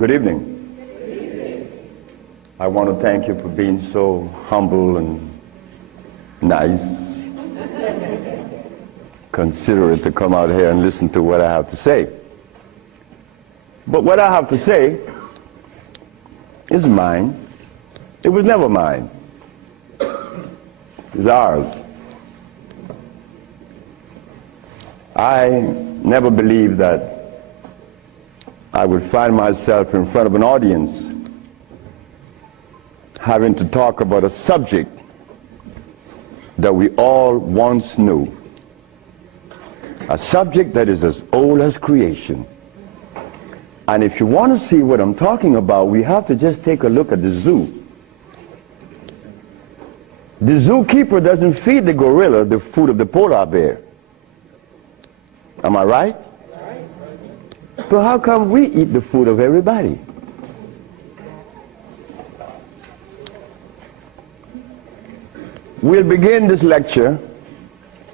Good evening. Good evening. I want to thank you for being so humble and nice, considerate to come out here and listen to what I have to say. But what I have to say is mine. It was never mine. It's ours. I never believed that I would find myself in front of an audience having to talk about a subject that we all once knew. A subject that is as old as creation. And if you want to see what I'm talking about, we have to just take a look at the zoo. The zookeeper doesn't feed the gorilla the food of the polar bear. Am I right? So how come we eat the food of everybody? We'll begin this lecture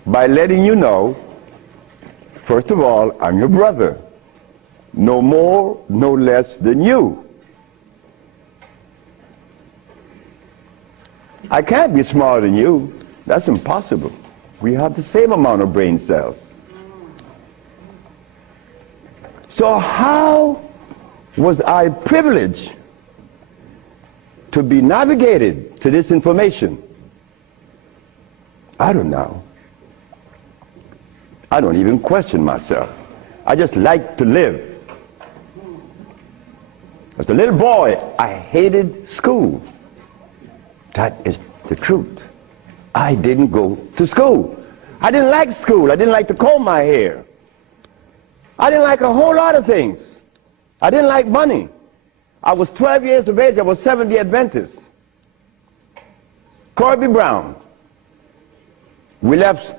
by letting you know, first of all, I'm your brother. No more, no less than you. I can't be smarter than you. That's impossible. We have the same amount of brain cells. So how was I privileged to be navigated to this information? I don't know. I don't even question myself. I just like to live. As a little boy, I hated school. That is the truth. I didn't go to school. I didn't like school. I didn't like to comb my hair. I didn't like a whole lot of things. I didn't like money. I was 12 years of age. I was Seventh-day Adventist. Corby Brown. We left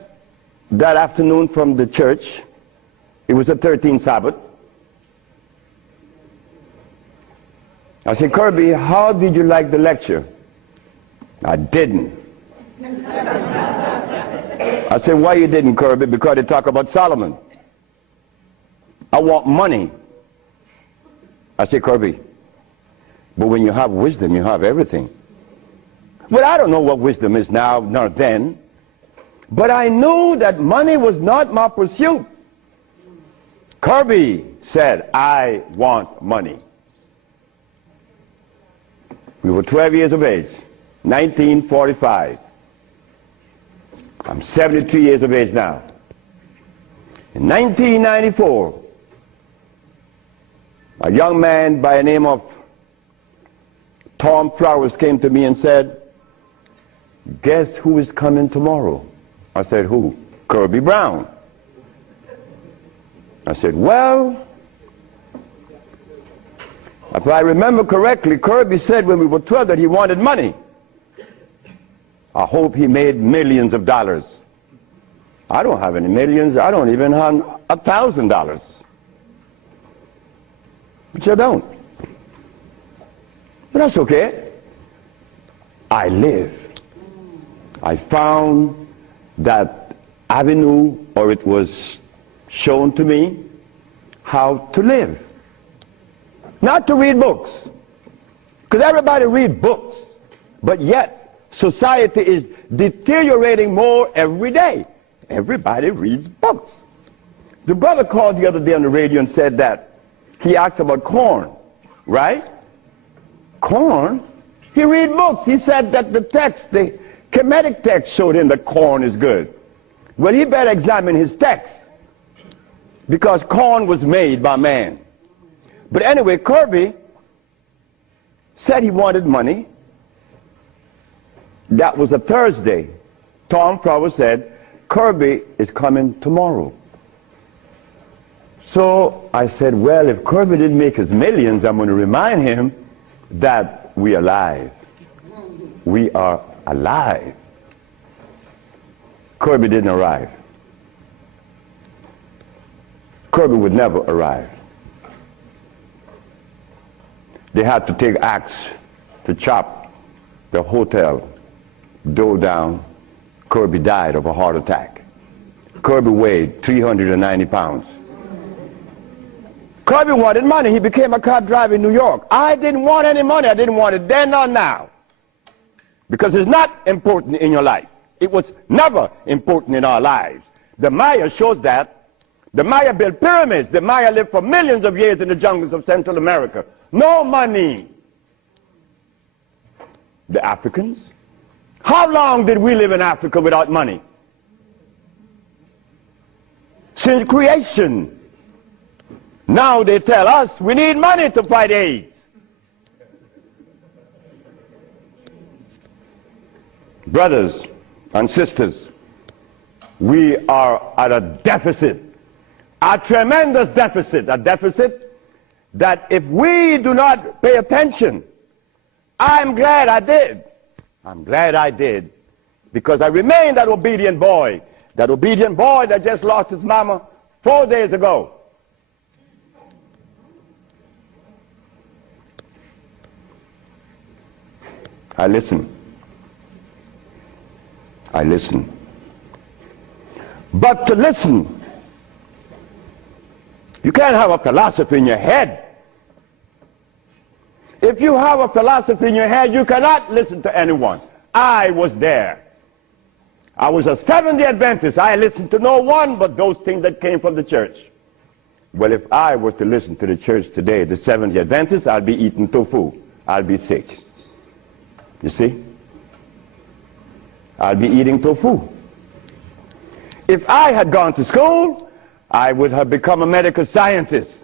that afternoon from the church. It was the 13th Sabbath. I said, Kirby, how did you like the lecture? I didn't. I said, why you didn't, Kirby? Because they talk about Solomon. I want money. I said, Kirby, but when you have wisdom, you have everything. Well, I don't know what wisdom is now, nor then. But I knew that money was not my pursuit. Kirby said, I want money. We were 12 years of age, 1945. I'm 73 years of age now. In 1994, a young man by the name of Tom Flowers came to me and said, guess who is coming tomorrow? I said, who? Kirby Brown. I said, well, if I remember correctly, Kirby said when we were 12 that he wanted money. I hope he made millions of dollars. I don't have any millions. I don't even have $1,000. Which I don't. But that's okay. I live. I found that avenue, or it was shown to me how to live. Not to read books. Because everybody reads books. But yet, society is deteriorating more every day. Everybody reads books. The brother called the other day on the radio and said that he asked about corn, right? Corn? He read books. He said that the text, the Kemetic text showed him that corn is good. Well, he better examine his text, because corn was made by man. But anyway, Kirby said he wanted money. That was a Thursday. Tom Flowers said, Kirby is coming tomorrow. So I said, well, if Kirby didn't make his millions, I'm going to remind him that we're alive. We are alive. Kirby didn't arrive. Kirby would never arrive. They had to take axe to chop the hotel door down. Kirby died of a heart attack. Kirby weighed 390 pounds. Kirby wanted money. He became a cab driver in New York. I didn't want any money. I didn't want it then or now. Because it's not important in your life. It was never important in our lives. The Maya shows that. The Maya built pyramids. The Maya lived for millions of years in the jungles of Central America. No money. The Africans? How long did we live in Africa without money? Since creation. Now they tell us we need money to fight AIDS. Brothers and sisters, we are at a deficit, a tremendous deficit, a deficit that if we do not pay attention, I'm glad I did. I'm glad I did, because I remain that obedient boy that just lost his mama 4 days ago. I listen. I listen. But to listen, you can't have a philosophy in your head. If you have a philosophy in your head, you cannot listen to anyone. I was there. I was a Seventh-day Adventist. I listened to no one but those things that came from the church. Well, if I was to listen to the church today, the Seventh-day Adventists, I'd be eating tofu. I'll be sick. You see? I'll be eating tofu. If I had gone to school, I would have become a medical scientist.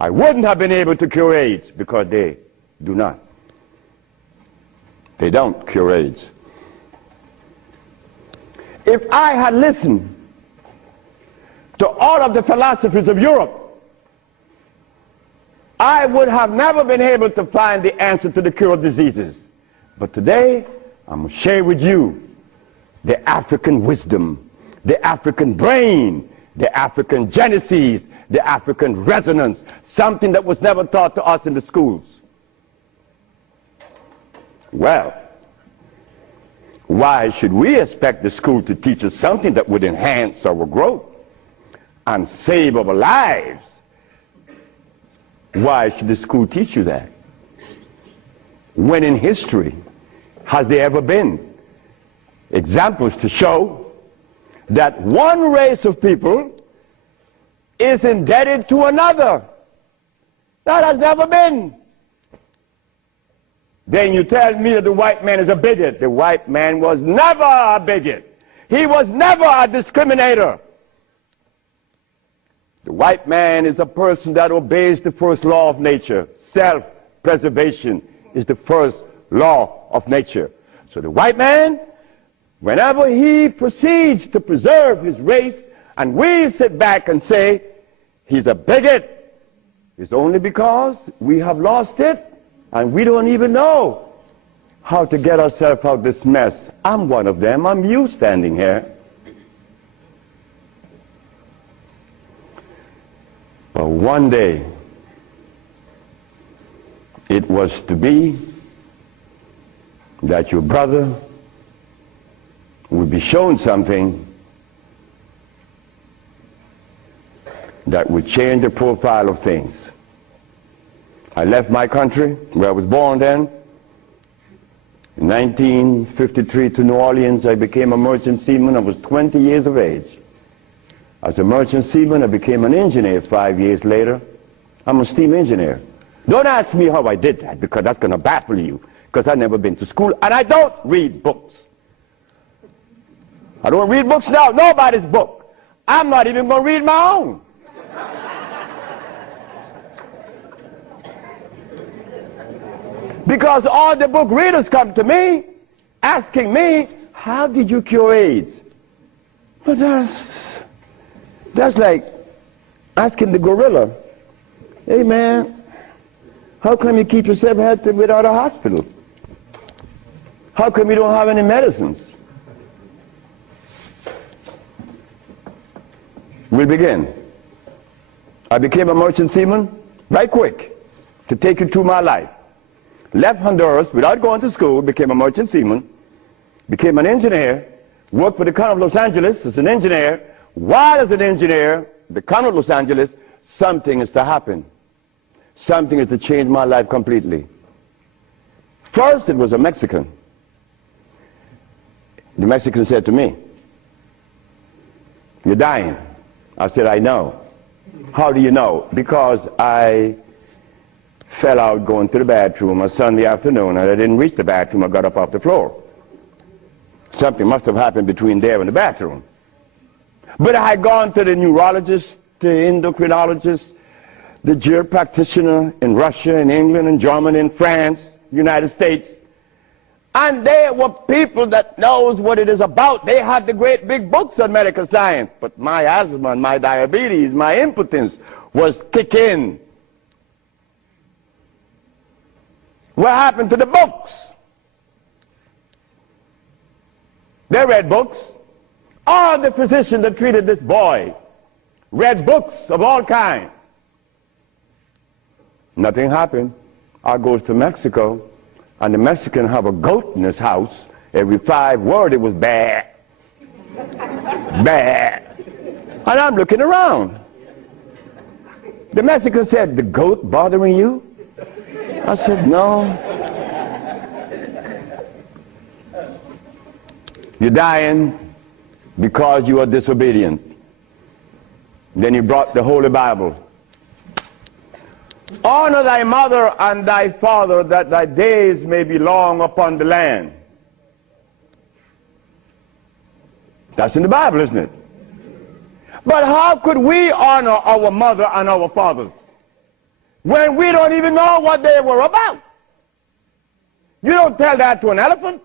I wouldn't have been able to cure AIDS, because they do not. They don't cure AIDS. If I had listened to all of the philosophies of Europe, I would have never been able to find the answer to the cure of diseases. But today, I'm going to share with you the African wisdom, the African brain, the African genesis, the African resonance, something that was never taught to us in the schools. Well, why should we expect the school to teach us something that would enhance our growth and save our lives? Why should the school teach you that? When in history has there ever been examples to show that one race of people is indebted to another? That has never been. Then you tell me that the white man is a bigot. The white man was never a bigot. He was never a discriminator. The white man is a person that obeys the first law of nature. Self-preservation is the first law of nature. So the white man, whenever he proceeds to preserve his race, and we sit back and say he's a bigot, it's only because we have lost it and we don't even know how to get ourselves out of this mess. I'm one of them. I'm you standing here. But one day it was to be that your brother would be shown something that would change the profile of things. I left my country, where I was born then. In 1953 to New Orleans, I became a merchant seaman. I was 20 years of age. As a merchant seaman, I became an engineer 5 years later. I'm a steam engineer. Don't ask me how I did that, because that's going to baffle you, because I've never been to school, and I don't read books. I don't read books now, nobody's book. I'm not even going to read my own. Because all the book readers come to me asking me, how did you cure AIDS? But that's like asking the gorilla, hey man, how come you keep yourself healthy without a hospital? How come you don't have any medicines? We'll begin. I became a merchant seaman right quick to take you through my life. Left Honduras without going to school, became a merchant seaman, became an engineer, worked for the County of Los Angeles as an engineer. While as an engineer, the County of Los Angeles something is to happen. Something is to change my life completely. First, it was a Mexican. The Mexican said to me, "You're dying." I said, "I know." "How do you know?" "Because I fell out going to the bathroom on Sunday afternoon, and I didn't reach the bathroom. I got up off the floor. Something must have happened between there and the bathroom." But I had gone to the neurologist, the endocrinologist, the jail practitioner in Russia, in England, in Germany, in France, United States. And they were people that knows what it is about. They had the great big books on medical science. But my asthma and my diabetes, my impotence was kicking. What happened to the books? They read books. All the physicians that treated this boy read books of all kinds. Nothing happened. I goes to Mexico, and the Mexican have a goat in his house. Every 5 words it was bad, bad. And I'm looking around. The Mexican said, "The goat bothering you?" I said, "No." "You're dying because you are disobedient." Then he brought the Holy Bible. "Honor thy mother and thy father, that thy days may be long upon the land." That's in the Bible, isn't it? But how could we honor our mother and our fathers when we don't even know what they were about? You don't tell that to an elephant,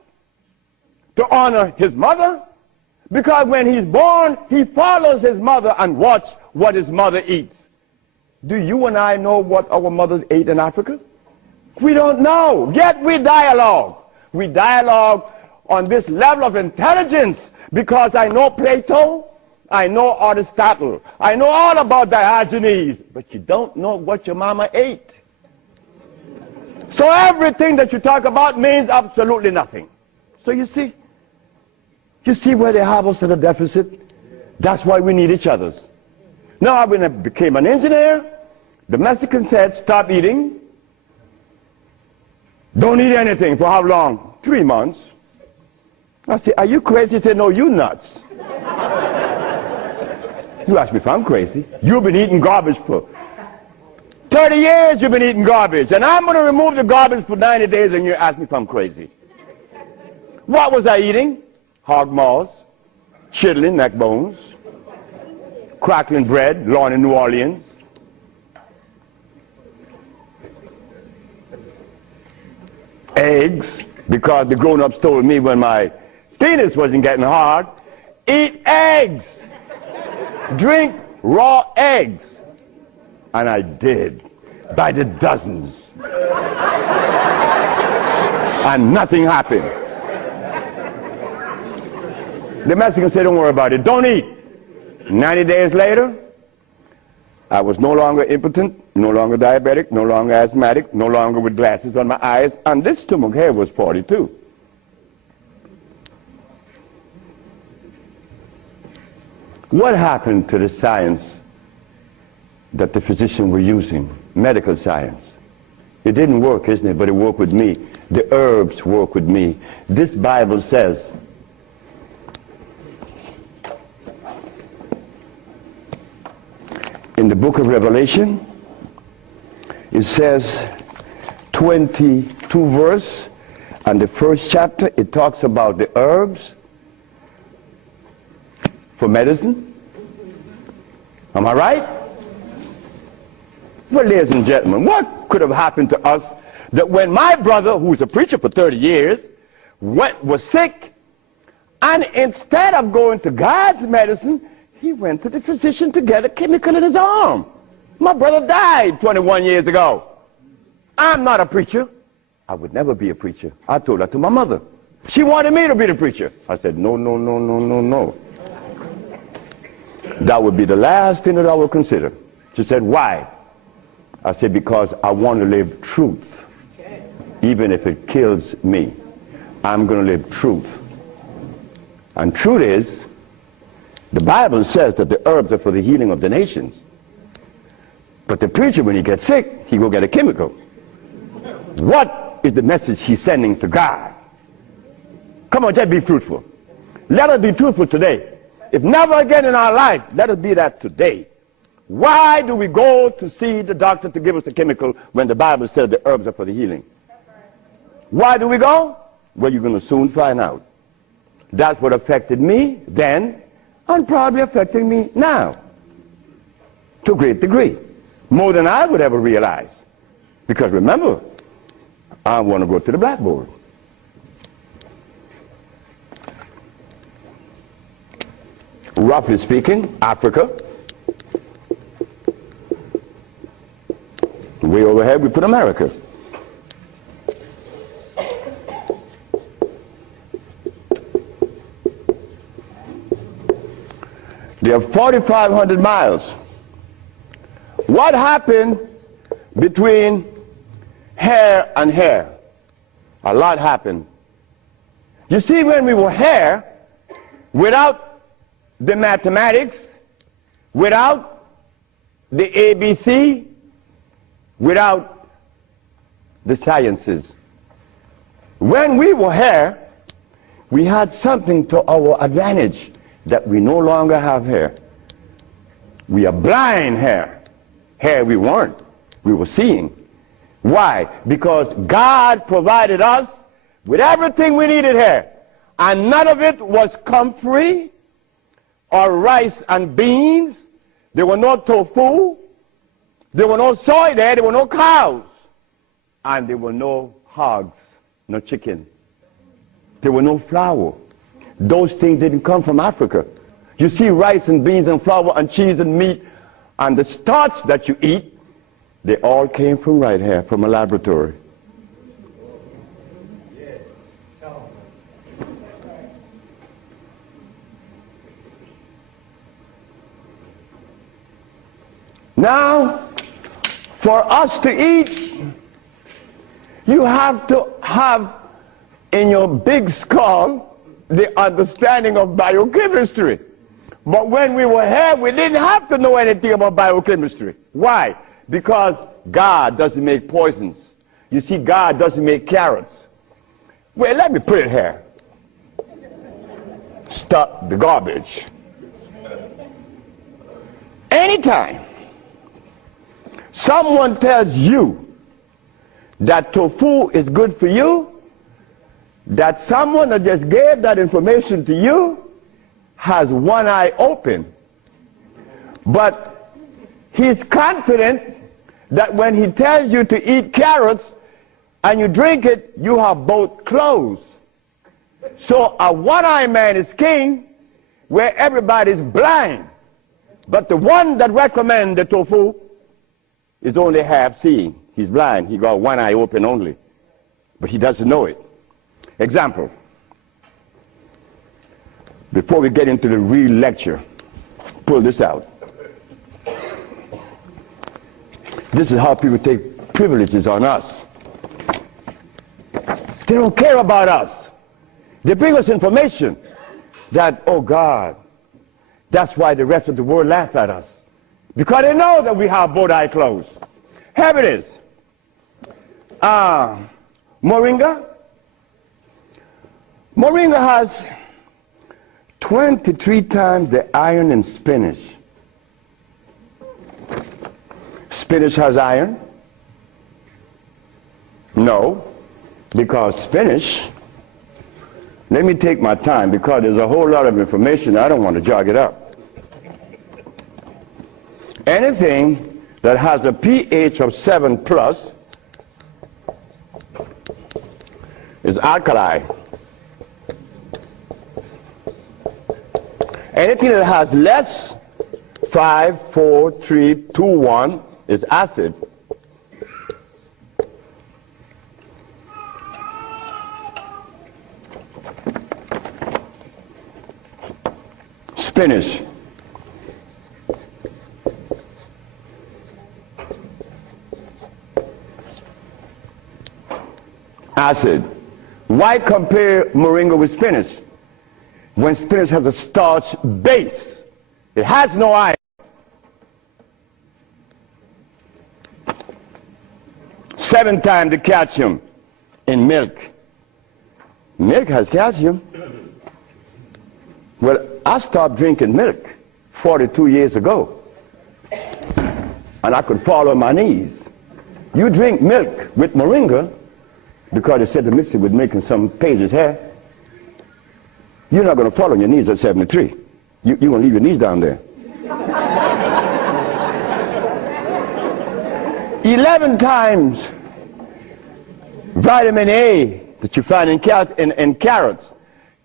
to honor his mother, because when he's born, he follows his mother and watch what his mother eats. Do you and I know what our mothers ate in Africa? We don't know, yet we dialogue. We dialogue on this level of intelligence because I know Plato, I know Aristotle, I know all about Diogenes, but you don't know what your mama ate. So everything that you talk about means absolutely nothing. So you see where they have us at a deficit? That's why we need each other. Now, when I became an engineer, the Mexican said, "Stop eating. Don't eat anything." For how long? 3 months. I said, "Are you crazy?" He said, "No, you nuts." You ask me if I'm crazy. You've been eating garbage for 30 years. You've been eating garbage. And I'm going to remove the garbage for 90 days, and you ask me if I'm crazy. What was I eating? Hog maws, chitlin, neck bones, crackling bread, lawn in New Orleans. Eggs, because the grown-ups told me when my penis wasn't getting hard, eat eggs, drink raw eggs. And I did, by the dozens. And nothing happened. The Mexican said, "Don't worry about it, don't eat." 90 days later, I was no longer impotent, no longer diabetic, no longer asthmatic, no longer with glasses on my eyes, and this stomach hair was 42. What happened to the science that the physicians were using, medical science? It didn't work, isn't it? But it worked with me. The herbs work with me. This Bible says, in the book of Revelation, it says 22 verse, and the first chapter, it talks about the herbs for medicine. Am I right? Well, ladies and gentlemen, what could have happened to us that when my brother, who's a preacher for 30 years, was sick, and instead of going to God's medicine, he went to the physician to get a chemical in his arm. My brother died 21 years ago. I'm not a preacher. I would never be a preacher. I told that to my mother. She wanted me to be the preacher. I said, no, no, no, no, no, no. That would be the last thing that I would consider. She said, "Why?" I said, "Because I want to live truth. Even if it kills me, I'm going to live truth." And truth is, the Bible says that the herbs are for the healing of the nations. But the preacher, when he gets sick, he go get a chemical. What is the message he's sending to God? Come on, just be fruitful. Let us be truthful today. If never again in our life, let us be that today. Why do we go to see the doctor to give us a chemical when the Bible says the herbs are for the healing? Why do we go? Well, you're going to soon find out. That's what affected me then and probably affecting me now to a great degree. More than I would ever realize. Because remember, I want to go to the blackboard. Roughly speaking, Africa. Way overhead we put America. They are 4,500 miles. What happened between here and here? A lot happened. You see, when we were here, without the mathematics, without the ABC, without the sciences, when we were here, we had something to our advantage that we no longer have here. We are blind here. Here we weren't. We were seeing. Why? Because God provided us with everything we needed here. And none of it was comfrey or rice and beans. There were no tofu. There were no soy there. There were no cows. And there were no hogs, no chicken. There were no flour. Those things didn't come from Africa. You see, rice and beans and flour and cheese and meat and the starch that you eat, they all came from right here, from a laboratory. Now, for us to eat, you have to have in your big skull the understanding of biochemistry. But when we were here, we didn't have to know anything about biochemistry. Why? Because God doesn't make poisons. You see, God doesn't make carrots. Well, let me put it here. Stop the garbage. Anytime someone tells you that tofu is good for you, that someone that just gave that information to you has one eye open. But he's confident that when he tells you to eat carrots and you drink it, you have both closed. So a one-eye man is king where everybody's blind. But the one that recommends the tofu is only half seeing. He's blind. He got one eye open only. But he doesn't know it. Example. Before we get into the real lecture, pull this out. This is how people take privileges on us. They don't care about us. They bring us information that, oh God, that's why the rest of the world laugh at us. Because they know that we have both eyes closed. Here it is. Moringa. Moringa has 23 times the iron in spinach. Spinach has iron? No, because spinach, let me take my time because there's a whole lot of information. I don't want to jog it up. Anything that has a pH of 7 plus is alkali. Anything that has less, 5, 4, 3, 2, 1, is acid. Spinach. Acid. Why compare moringa with spinach? When spinach has a starch base, it has no iron. 7 times the calcium in milk. Milk has calcium. Well, I stopped drinking milk 42 years ago, and I could fall on my knees. You drink milk with moringa, because they said to mix it with milk and some pages hair, you're not going to fall on your knees at 73. You're going to leave your knees down there. 11 times vitamin A that you find in carrots.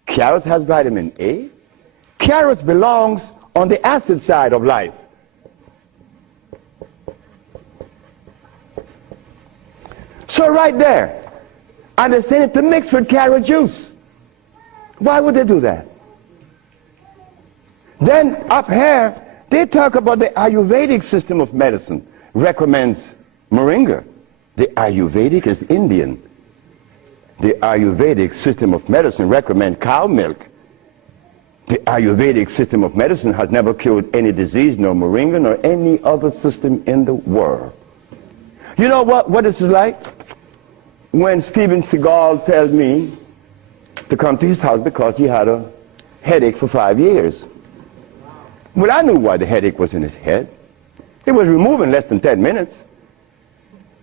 Carrots has vitamin A. Carrots belongs on the acid side of life. So right there, and they say it to mix with carrot juice. Why would they do that? Then up here, they talk about the Ayurvedic system of medicine. Recommends moringa. The Ayurvedic is Indian. The Ayurvedic system of medicine recommends cow milk. The Ayurvedic system of medicine has never cured any disease, nor moringa, nor any other system in the world. You know what this is like? When Steven Seagal tells me to come to his house because he had a headache for 5 years. Well, I knew why the headache was in his head. It was removed in less than 10 minutes.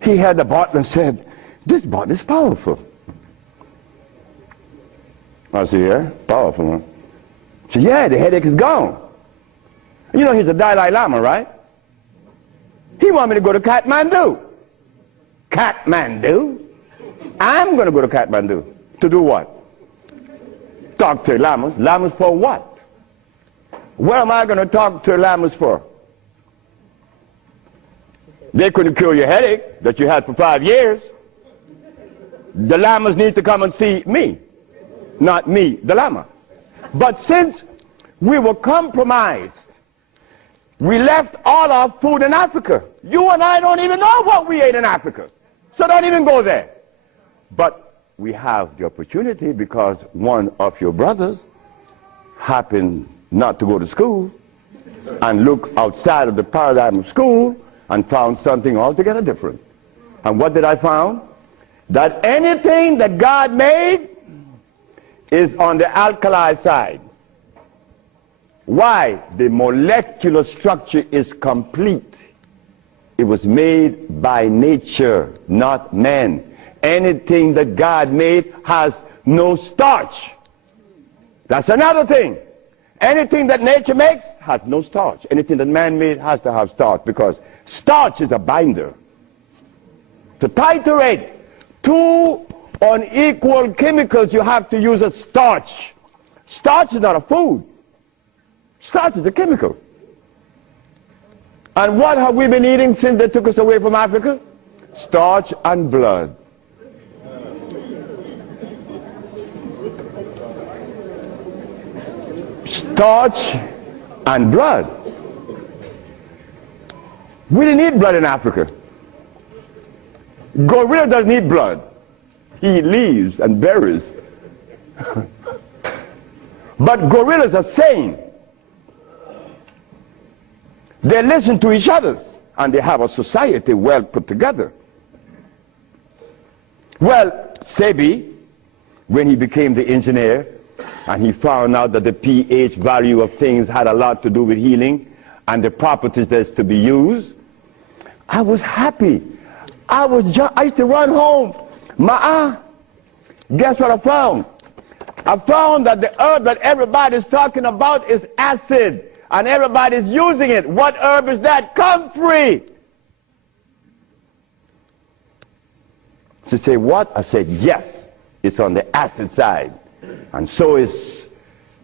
He had the bottle and said, "This bottle is powerful." I said, "Yeah, powerful, huh?" He said, "Yeah, the headache is gone." You know, he's the Dalai Lama, right? He wanted me to go to Kathmandu. Kathmandu? I'm going to go to Kathmandu. To do what? Talk to lamas. Lamas for what? What am I going to talk to lamas for? They couldn't cure your headache that you had for 5 years. The lamas need to come and see me, not me, the lama. But since we were compromised, we left all our food in Africa. You and I don't even know what we ate in Africa. So don't even go there. But we have the opportunity because one of your brothers happened not to go to school and look outside of the paradigm of school and found something altogether different. And what did I find? That anything that God made is on the alkali side. Why? The molecular structure is complete. It was made by nature, not man. Anything that God made has no starch. That's another thing. Anything that nature makes has no starch. Anything that man made has to have starch, because starch is a binder. To titrate two unequal chemicals, you have to use a starch. Starch is not a food. Starch is a chemical. And what have we been eating since they took us away from Africa? Starch and blood. Starch and blood. We didn't need blood in Africa. Gorilla doesn't need blood. He eats leaves and berries. But gorillas are sane. They listen to each other, and they have a society well put together. Well, Sebi, when he became the engineer, and he found out that the pH value of things had a lot to do with healing and the properties that's to be used, I was happy. I used to run home. Guess what I found? I found that the herb that everybody's talking about is acid, and everybody's using it. What herb is that? Comfrey. She said, what? I said, yes, it's on the acid side. And so is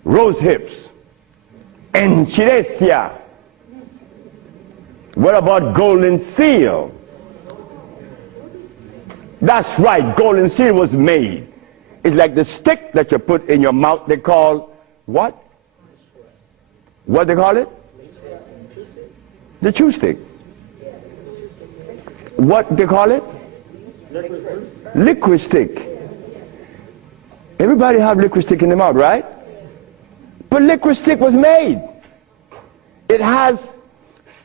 rose hips, enchirecia. What about golden seal? That's right, golden seal was made. It's like the stick that you put in your mouth. They call what? What they call it? The chew stick. What they call it? Liquid stick. Everybody have liquid stick in the mouth, right? But liquid stick was made. It has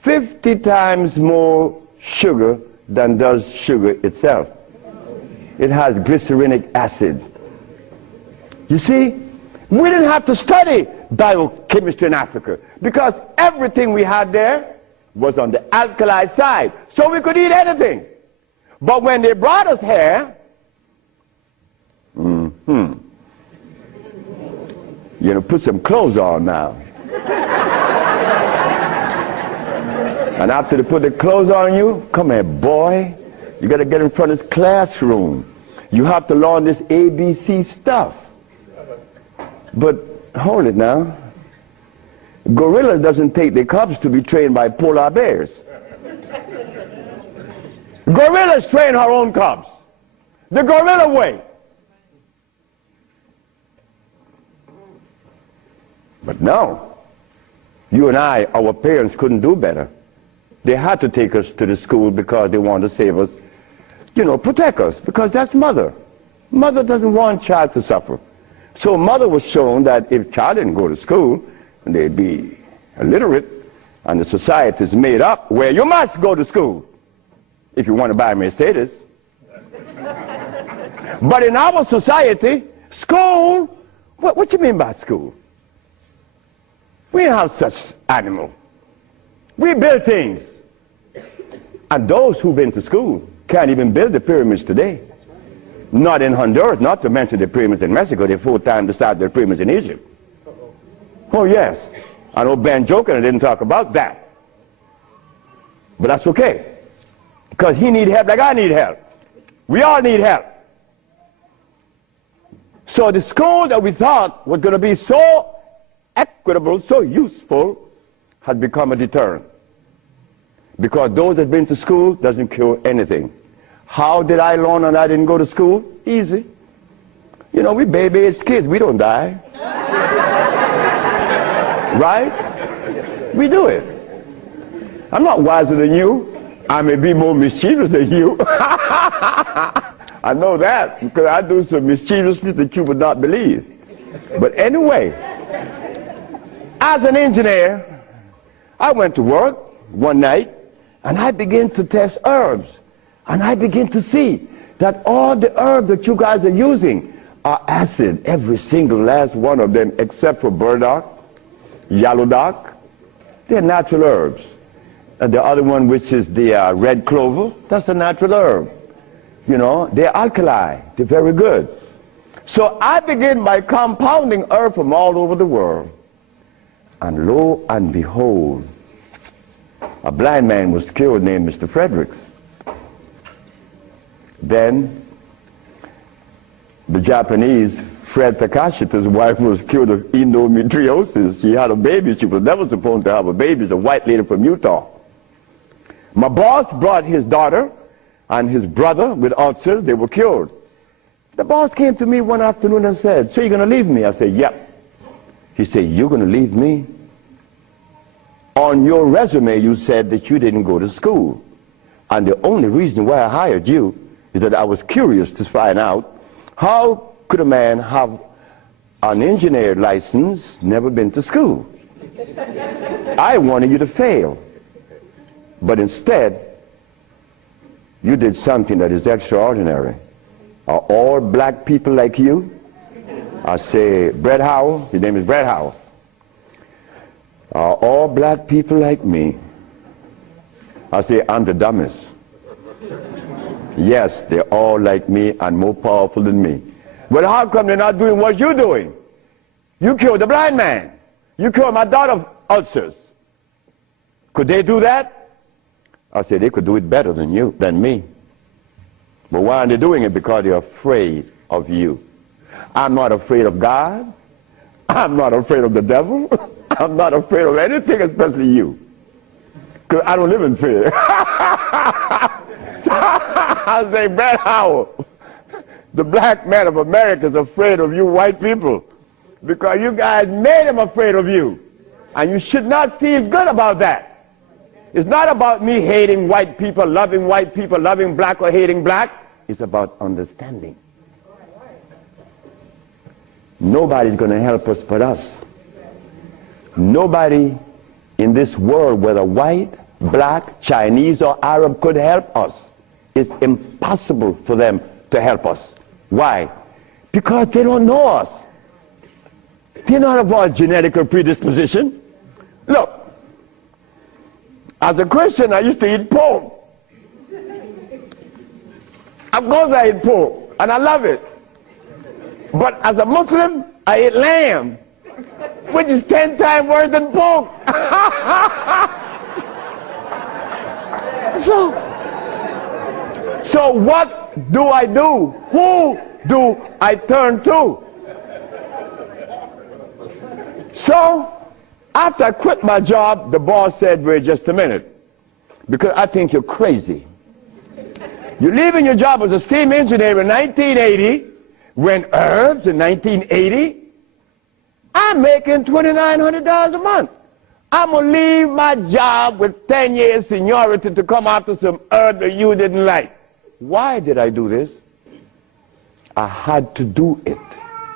50 times more sugar than does sugar itself. It has glycerinic acid. You see, we didn't have to study biochemistry in Africa because everything we had there was on the alkali side, so we could eat anything. But when they brought us here, put some clothes on now. And after they put the clothes on you, come here, boy. You got to get in front of this classroom. You have to learn this ABC stuff. But hold it now. Gorillas doesn't take their cubs to be trained by polar bears. Gorillas train her own cubs. The gorilla way. But no. You and I, our parents couldn't do better. They had to take us to the school because they wanted to save us, protect us, because that's mother. Mother doesn't want child to suffer. So mother was shown that if child didn't go to school, they'd be illiterate, and the society is made up where you must go to school if you want to buy a Mercedes. But in our society, school, what you mean by school? We don't have such animal. We build things. And those who've been to school can't even build the pyramids today. Not in Honduras, not to mention the pyramids in Mexico. They're 4 times the size of the pyramids in Egypt. Oh, yes. I know Ben joking and didn't talk about that. But that's okay. Because he need help like I need help. We all need help. So the school that we thought was going to be so equitable, so useful, has become a deterrent. Because those that have been to school doesn't cure anything. How did I learn and I didn't go to school? Easy. We baby-aged kids. We don't die. Right? We do it. I'm not wiser than you. I may be more mischievous than you. I know that because I do some mischievousness that you would not believe. But anyway, as an engineer, I went to work one night and I began to test herbs. And I begin to see that all the herbs that you guys are using are acid, every single last one of them, except for burdock, yellow dock. They're natural herbs. And the other one, which is the red clover, that's a natural herb. They're alkali. They're very good. So I begin by compounding herbs from all over the world. And lo and behold, a blind man was killed named Mr. Fredericks. Then the Japanese, Fred Takashita's wife was killed of endometriosis. She had a baby. She was never supposed to have a baby. It's a white lady from Utah. My boss brought his daughter and his brother with ulcers. They were cured. The boss came to me one afternoon and said, "So you're going to leave me?" I said, "Yep." He said, "You're going to leave me? On your resume, you said that you didn't go to school. And the only reason why I hired you is that I was curious to find out how could a man have an engineer license, never been to school. I wanted you to fail. But instead, you did something that is extraordinary. Are all black people like you?" I say, "Brett Howell," his name is Brett Howell. "Are all black people like me?" I say, "I'm the dumbest." "Yes, they're all like me and more powerful than me." "But how come they're not doing what you're doing? You killed the blind man. You killed my daughter of ulcers. Could they do that?" I said, "They could do it better than me. But why are they doing it? Because they're afraid of you. I'm not afraid of God. I'm not afraid of the devil. I'm not afraid of anything, especially you. Because I don't live in fear." So I say, "Brett Howell, the black man of America is afraid of you white people because you guys made him afraid of you. And you should not feel good about that. It's not about me hating white people, loving black or hating black. It's about understanding. Nobody's going to help us but us. Nobody in this world, whether white, black, Chinese, or Arab, could help us. it's impossible for them to help us. Why? Because they don't know us. They don't have our genetic predisposition. Look, as a Christian, I used to eat pork. Of course I eat pork, and I love it. But as a Muslim, I eat lamb, which is 10 times worse than pork. So what do I do? Who do I turn to? So after I quit my job, the boss said, wait just a minute, because I think you're crazy. You're leaving your job as a steam engineer in 1980, when herbs in 1980, I'm making $2,900 a month. I'm going to leave my job with 10 years seniority to come after some herb that you didn't like. Why did I do this? I had to do it.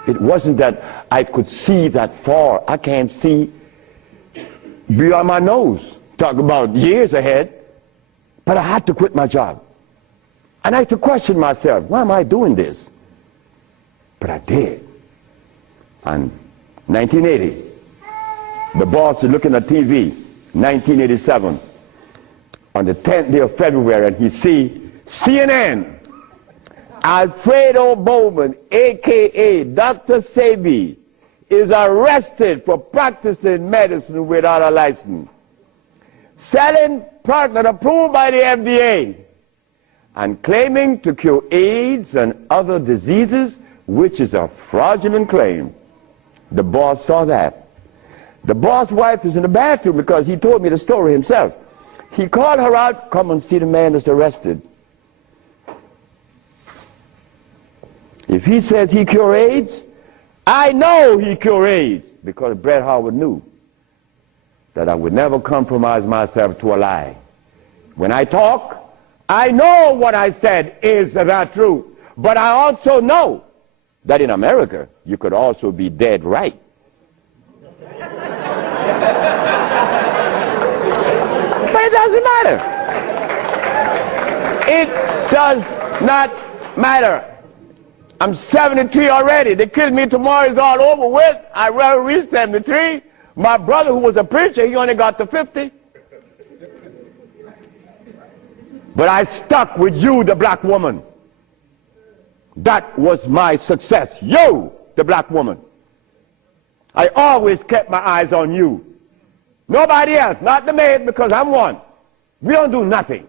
It wasn't that I could see that far. I can't see beyond my nose. Talk about years ahead. But I had to quit my job. And I had to question myself, why am I doing this? But I did. And 1980, the boss is looking at TV, 1987, on the 10th day of February, and he see CNN, Alfredo Bowman, a.k.a. Dr. Sebi, is arrested for practicing medicine without a license, selling product not approved by the FDA, and claiming to cure AIDS and other diseases, which is a fraudulent claim. The boss saw that. The boss' wife is in the bathroom because he told me the story himself. He called her out, come and see the man that's arrested. If he says he cure AIDS, I know he cure AIDS, because Bret Howard knew that I would never compromise myself to a lie. When I talk, I know what I said is the truth, but I also know that in America, you could also be dead right. But it doesn't matter. It does not matter. I'm 73 already. They killed me tomorrow, it's all over with. I rather reach 73. My brother, who was a preacher, he only got to 50. But I stuck with you, the black woman. That was my success. You, the black woman. I always kept my eyes on you. Nobody else, not the maid, because I'm one. We don't do nothing.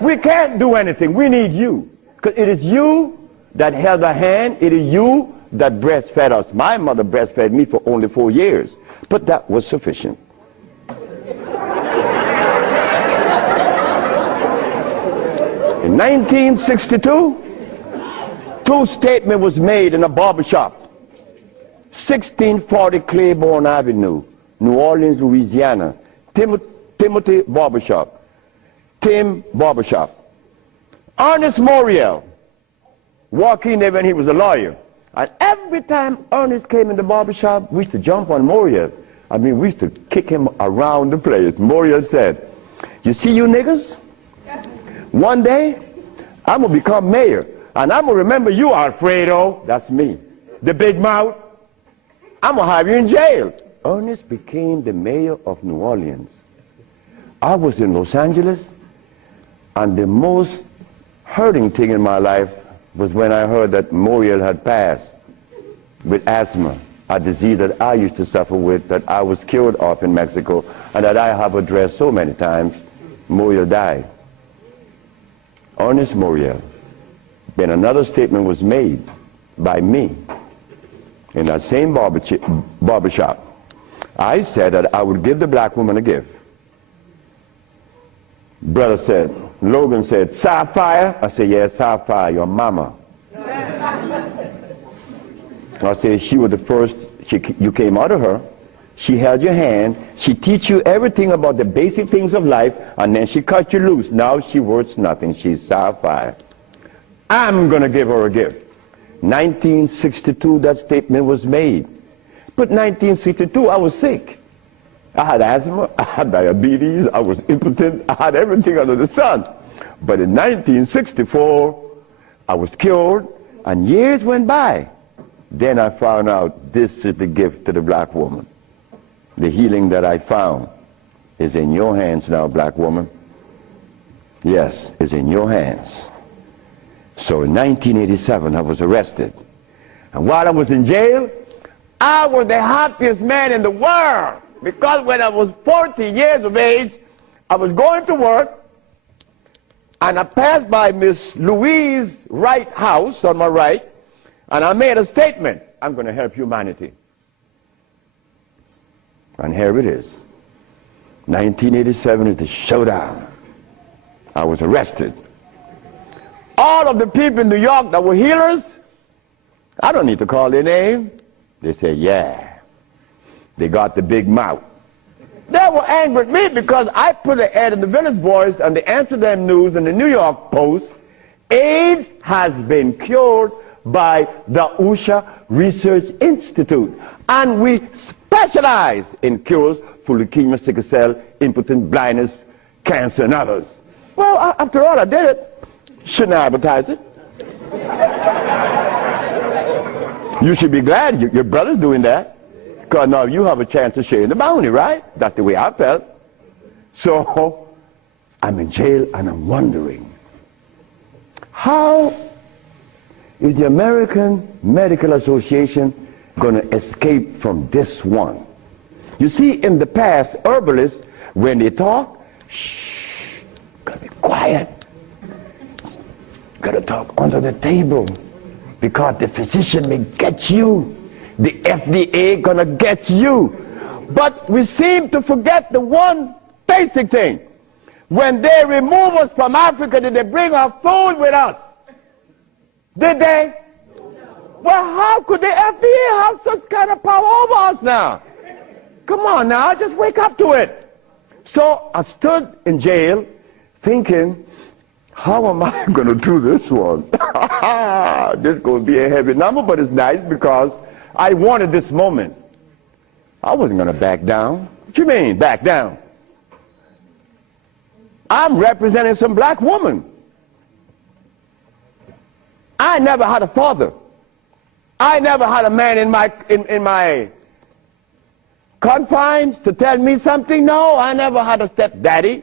We can't do anything. We need you. Because it is you that held our hand. It is you that breastfed us. My mother breastfed me for only 4 years. But that was sufficient. In 1962, two statements was made in a barbershop. 1640 Claiborne Avenue, New Orleans, Louisiana. Timothy Barbershop. Tim Barbershop. Ernest Moriel walked in there when he was a lawyer. And every time Ernest came in the barbershop, we used to jump on Moriel. I mean, we used to kick him around the place. Moriel said, you see you niggas? One day, I'm going to become mayor. And I'm going to remember you, Alfredo. That's me. The big mouth. I'm going to have you in jail. Ernest became the mayor of New Orleans. I was in Los Angeles, and the most hurting thing in my life was when I heard that Moriel had passed with asthma, a disease that I used to suffer with, that I was cured of in Mexico, and that I have addressed so many times. Moriel died. Ernest Moriel. Then another statement was made by me in that same barbershop. I said that I would give the black woman a gift. Brother said, Logan said, Sapphire? I said, yes, Sapphire, your mama. I said, she was the first, you came out of her. She held your hand. She teach you everything about the basic things of life, and then she cut you loose. Now she worth nothing. She's Sapphire. I'm going to give her a gift. 1962, that statement was made. But 1962, I was sick. I had asthma, I had diabetes, I was impotent, I had everything under the sun. But in 1964, I was cured, and years went by. Then I found out this is the gift to the black woman. The healing that I found is in your hands now, black woman. Yes, it's in your hands. So in 1987, I was arrested. And while I was in jail, I was the happiest man in the world. Because when I was 40 years of age, I was going to work, and I passed by Miss Louise Wright's house on my right, and I made a statement. I'm going to help humanity. And here it is. 1987 is the showdown. I was arrested. All of the people in New York that were healers, I don't need to call their name. They say, yeah. They got the big mouth. They were angry at me because I put an ad in the Village Voice and the Amsterdam News and the New York Post. AIDS has been cured by the USHA Research Institute. And we specialize in cures for leukemia, sickle cell, impotence, blindness, cancer, and others. Well, after all, I did it. Shouldn't I advertise it? You should be glad your brother's doing that. Because now you have a chance to share in the bounty, right? That's the way I felt. So I'm in jail and I'm wondering, how is the American Medical Association going to escape from this one? You see, in the past, herbalists, when they talk, shh, gotta be quiet. Gotta talk under the table, because the physician may get you. The FDA gonna get you. But we seem to forget the one basic thing. When they remove us from Africa, did they bring our food with us? Did they? Well, how could the FDA have such kind of power over us now? Come on now, just wake up to it. So I stood in jail thinking, how am I going to do this one? This is going to be a heavy number, but it's nice because I wanted this moment. I wasn't going to back down. What you mean, back down? I'm representing some black woman. I never had a father. I never had a man in my confines to tell me something. No, I never had a stepdaddy.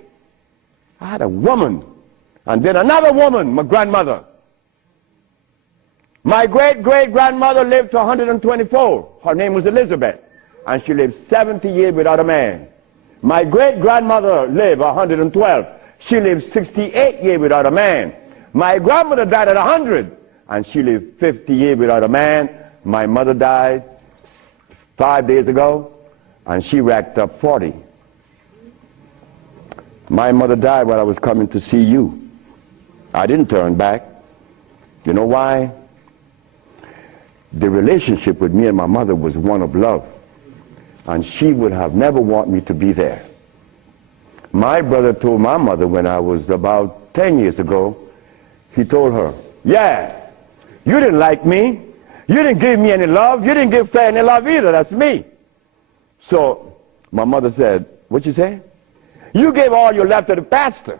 I had a woman. And then another woman, my grandmother. My great-great-grandmother lived to 124. Her name was Elizabeth. And she lived 70 years without a man. My great-grandmother lived 112. She lived 68 years without a man. My grandmother died at 100. And she lived 50 years without a man. My mother died 5 days ago. And she racked up 40. My mother died while I was coming to see you. I didn't turn back. You know why? The relationship with me and my mother was one of love. And she would have never wanted me to be there. My brother told my mother when I was about 10 years ago, he told her, yeah, you didn't like me. You didn't give me any love. You didn't give Fred any love either. That's me. So my mother said, what you say? You gave all your love to the pastor,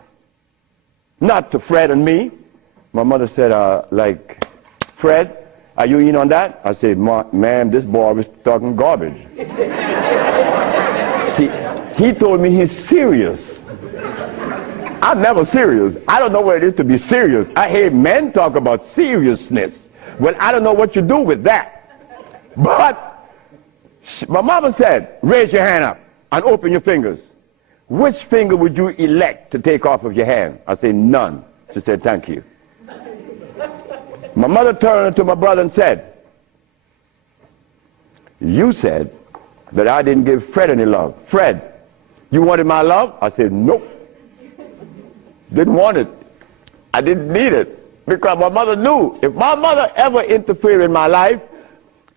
not to Fred and me. My mother said, like, Fred, are you in on that? I said, ma'am, this boy was talking garbage. See, he told me he's serious. I'm never serious. I don't know what it is to be serious. I hear men talk about seriousness. Well, I don't know what you do with that. But my mama said, raise your hand up and open your fingers. Which finger would you elect to take off of your hand? I said, none. She said, thank you. My mother turned to my brother and said, you said that I didn't give Fred any love. Fred, you wanted my love? I said, nope. Didn't want it. I didn't need it. Because my mother knew if my mother ever interfered in my life,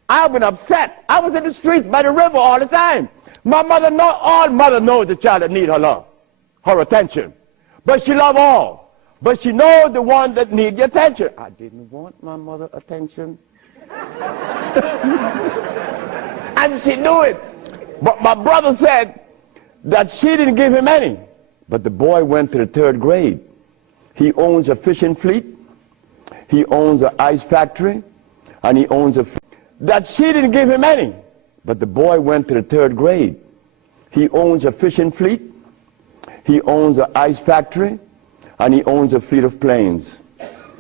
I would be upset. I was in the streets by the river all the time. My mother all mother knows the child that need her love, her attention. But she love all. But she knows the one that need the attention. I didn't want my mother attention. And she knew it. But my brother said that she didn't give him any. But the boy went to the 3rd grade. He owns a fishing fleet, he owns an ice factory, and he owns that she didn't give him any. But the boy went to the 3rd grade. He owns a fishing fleet, he owns an ice factory, and he owns a fleet of planes.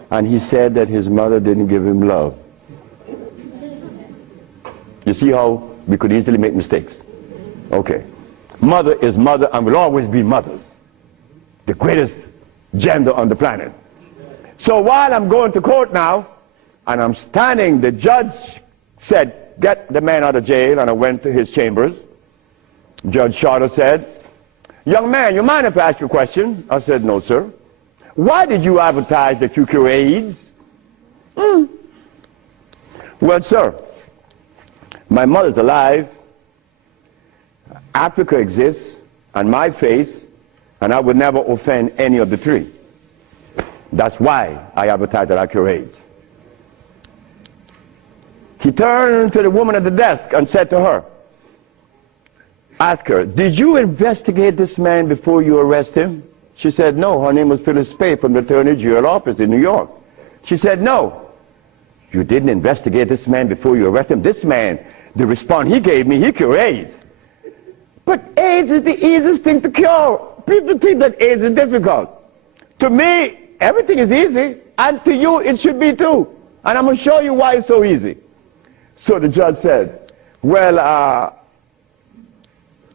And he said that his mother didn't give him love. You see how we could easily make mistakes? Okay. Mother is mother and will always be mothers. The greatest gender on the planet. So while I'm going to court now, and I'm standing, the judge said, get the man out of jail, and I went to his chambers. Judge Shorter said, young man, you mind if I ask you a question? I said, no, sir. Why did you advertise that you cure AIDS? Well, sir, my mother's alive, Africa exists, and my face, and I would never offend any of the 3. That's why I advertise that I cure AIDS. He turned to the woman at the desk and said to her, ask her, did you investigate this man before you arrest him? She said, no. Her name was Phyllis Spay from the Attorney General office in New York. She said, no. You didn't investigate this man before you arrest him? This man, the response he gave me, he cured AIDS. But AIDS is the easiest thing to cure. People think that AIDS is difficult. To me, everything is easy, and to you it should be too. And I'm going to show you why it's so easy. So the judge said, well,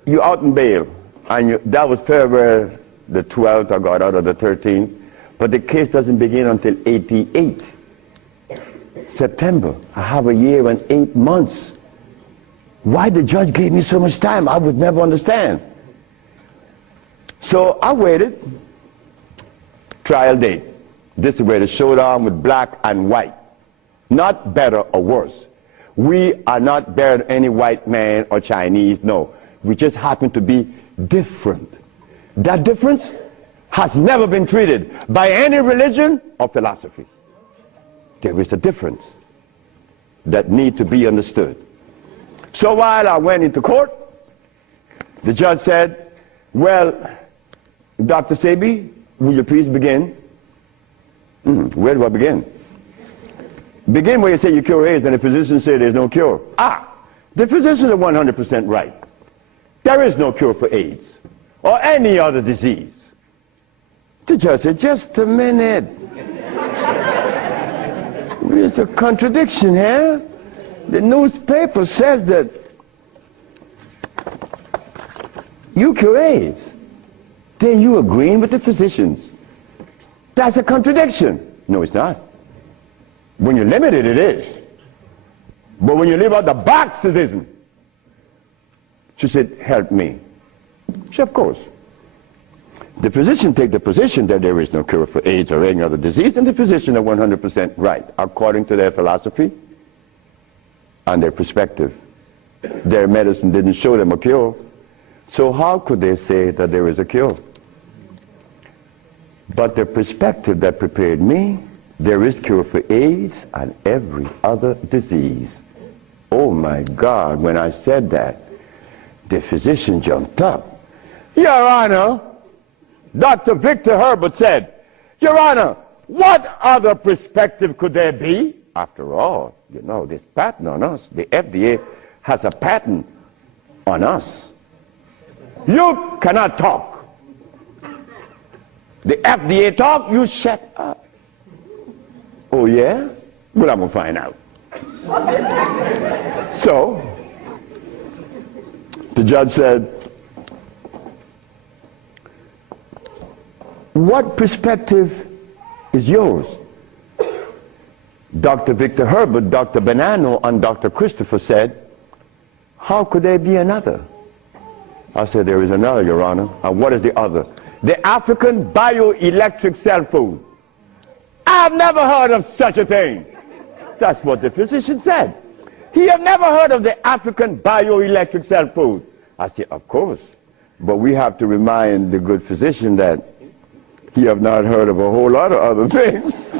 you're out in bail. And that was February the 12th, I got out of the 13th. But the case doesn't begin until 88. September. I have a year and 8 months. Why the judge gave me so much time, I would never understand. So I waited. Trial date. This is where the showdown with black and white. Not better or worse. We are not better than any white man or Chinese, no. We just happen to be different. That difference has never been treated by any religion or philosophy. There is a difference that needs to be understood. So while I went into court, the judge said, well, Dr. Sebi, will you please begin? Where do I begin? Begin where you say you cure AIDS and the physician say there's no cure. The physicians are 100% right. There is no cure for AIDS or any other disease. The judge said, just a minute. There's a contradiction here. The newspaper says that you cure AIDS. Then you agreeing with the physicians. That's a contradiction. No, it's not. When you're limited, it is. But when you leave out the box, it isn't. She said, help me. She said, of course. The physician take the position that there is no cure for AIDS or any other disease, and the physician are 100% right, according to their philosophy and their perspective. Their medicine didn't show them a cure. So how could they say that there is a cure? But the perspective that prepared me, there is cure for AIDS and every other disease. Oh my God, when I said that, the physician jumped up. Your Honor, Dr. Victor Herbert said, Your Honor, what other perspective could there be? After all, you know, this patent on us, the FDA has a patent on us. You cannot talk. The FDA talk, you shut up. Oh yeah? Well, I'm going to find out. So, the judge said, what perspective is yours? Dr. Victor Herbert, Dr. Bonanno, and Dr. Christopher said, how could there be another? I said, there is another, Your Honor. And what is the other? The African bioelectric cell food. I've never heard of such a thing. That's what the physician said. He have never heard of the African bioelectric cell food. I said, of course. But we have to remind the good physician that he have not heard of a whole lot of other things.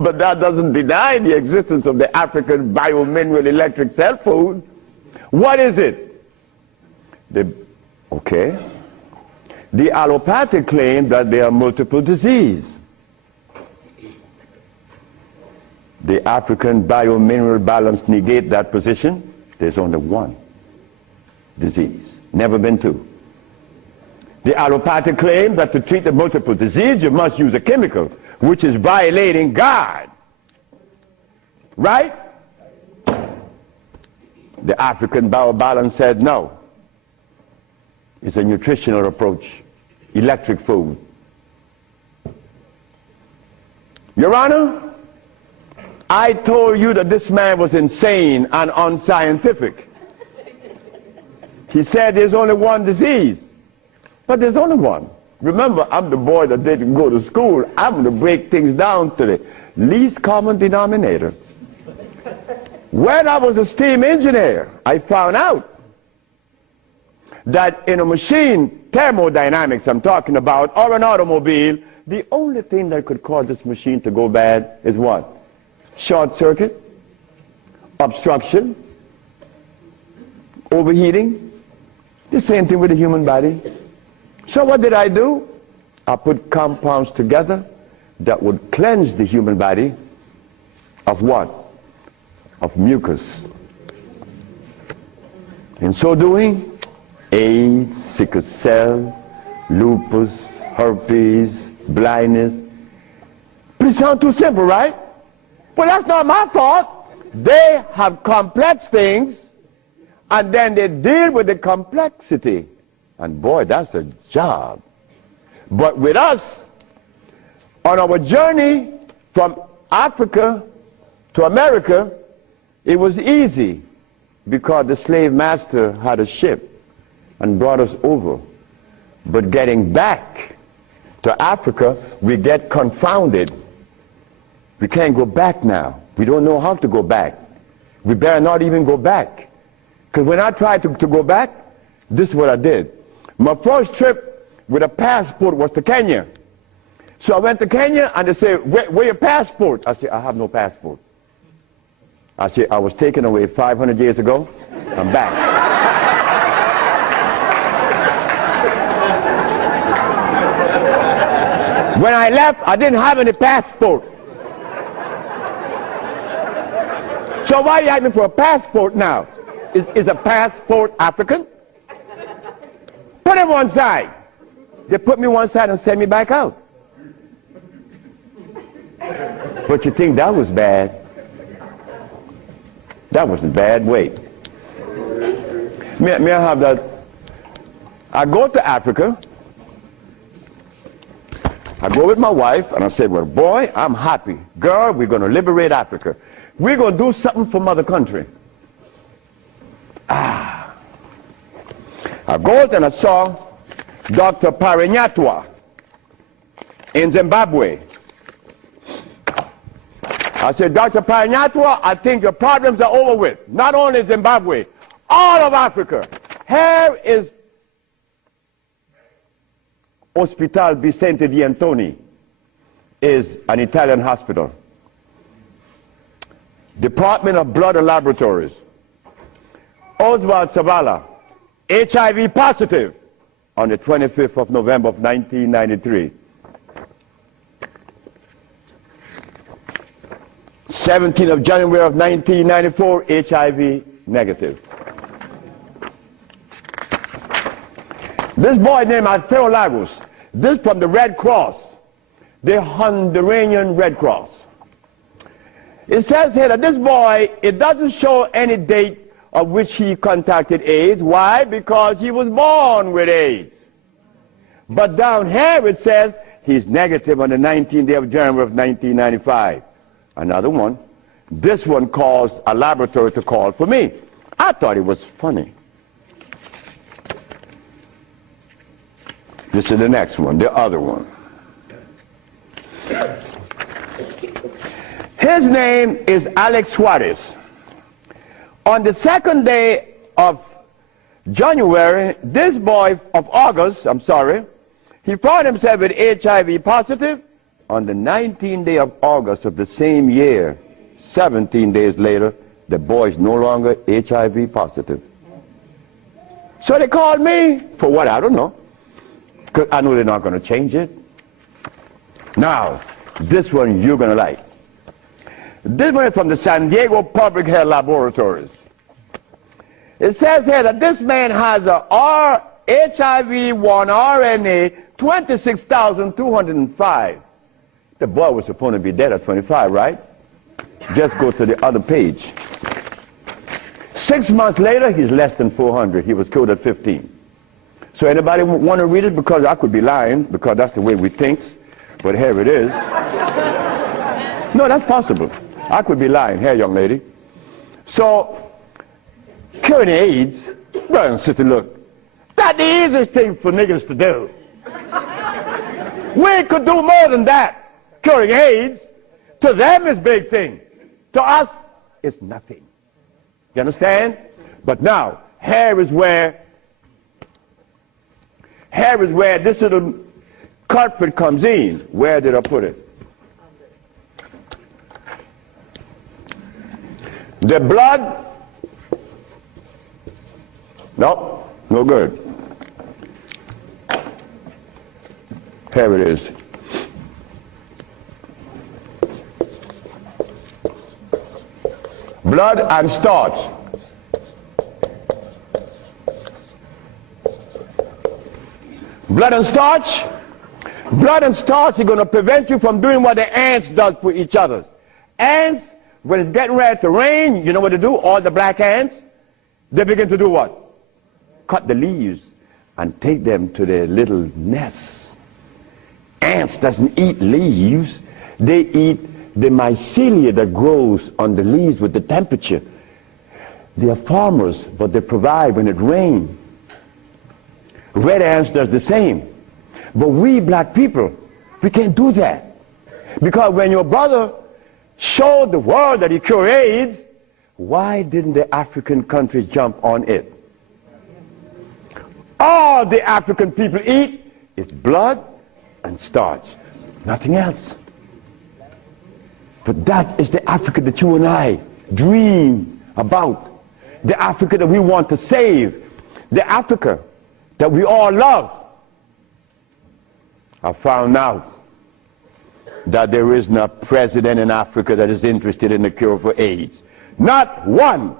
But that doesn't deny the existence of the African biomineral electric cell food. What is it? Okay. The allopathic claim that there are multiple diseases. The African biomineral balance negate that position. There's only one disease, never been two. The allopathic claim that to treat the multiple disease you must use a chemical, which is violating God. Right? The African biobalance said no. It's a nutritional approach, electric food. Your Honor, I told you that this man was insane and unscientific. He said there's only one disease, but there's only one. Remember, I'm the boy that didn't go to school. I'm going to break things down to the least common denominator. When I was a steam engineer, I found out that in a machine, thermodynamics I'm talking about, or an automobile, the only thing that could cause this machine to go bad is what? Short circuit, obstruction, overheating. The same thing with the human body. So what did I do? I put compounds together that would cleanse the human body of what? Of mucus. In so doing, AIDS, sickle cell, lupus, herpes, blindness. But it sounds too simple, right? Well, that's not my fault. They have complex things, and then they deal with the complexity. And boy, that's a job. But with us, on our journey from Africa to America, it was easy because the slave master had a ship and brought us over. But getting back to Africa, we get confounded. We can't go back now. We don't know how to go back. We better not even go back. Because when I tried to go back, this is what I did. My first trip with a passport was to Kenya. So I went to Kenya and they said, where your passport? I said, I have no passport. I said, I was taken away 500 years ago. I'm back. When I left, I didn't have any passport. So why are you asking for a passport now? Is a passport African? Put him one side. They put me one side and send me back out. But you think that was bad? That wasn't bad. Wait. May I have that? I go to Africa. I go with my wife and I said, well, boy, I'm happy. Girl, we're going to liberate Africa. We're going to do something for mother country. I go and I saw Dr. Parinyatwa in Zimbabwe. I said, Dr. Parinyatwa, I think your problems are over with. Not only Zimbabwe, all of Africa. Here is Hospital Vicente di Antoni, is an Italian hospital. Department of Blood and Laboratories. Oswald Zavala, HIV positive on the 25th of November of 1993. 17th of January of 1994, HIV negative. This boy named Alfeo Lagos, this from the Red Cross, the Honduran Red Cross. It says here that this boy, it doesn't show any date of which he contracted AIDS. Why? Because he was born with AIDS. But down here it says he's negative on the 19th day of January of 1995. Another one. This one caused a laboratory to call for me. I thought it was funny. This is the next one, the other one. His name is Alex Suarez. On the second day of January, this boy of August, he found himself with HIV positive. On the 19th day of August of the same year, 17 days later, the boy is no longer HIV positive. So they called me for what? I don't know. because I know they're not going to change it. Now, this one you're going to like. This one is from the San Diego Public Health Laboratories. It says here that this man has a HIV-1 RNA 26,205. The boy was supposed to be dead at 25, right? Just go to the other page. 6 months later, he's less than 400. He was killed at 15. So anybody want to read it? Because I could be lying, because that's the way we think. But here it is. No, that's possible. I could be lying. Here, young lady. So, curing AIDS, brother and sister, look, that's the easiest thing for niggas to do. We could do more than that. Curing AIDS, to them is big thing. To us, it's nothing. You understand? But now, here is where this little culprit comes in. Where did I put it? The blood, no, no good. Here it is. Blood and starch. Blood and starch. Blood and starch is going to prevent you from doing what the ants does for each other. Ants, when it's getting ready to rain, you know what they do? All the black ants, they begin to do what? Cut the leaves and take them to their little nests. Ants doesn't eat leaves. They eat the mycelia that grows on the leaves with the temperature. They are farmers, but they provide when it rains. Red ants does the same. But we black people, we can't do that. Because when your brother showed the world that he cured AIDS, why didn't the African countries jump on it? All the African people eat is blood and starch, nothing else. But that is the Africa that you and I dream about. The Africa that we want to save. The Africa that we all love. I found out that there isn't a president in Africa that is interested in the cure for AIDS. Not one.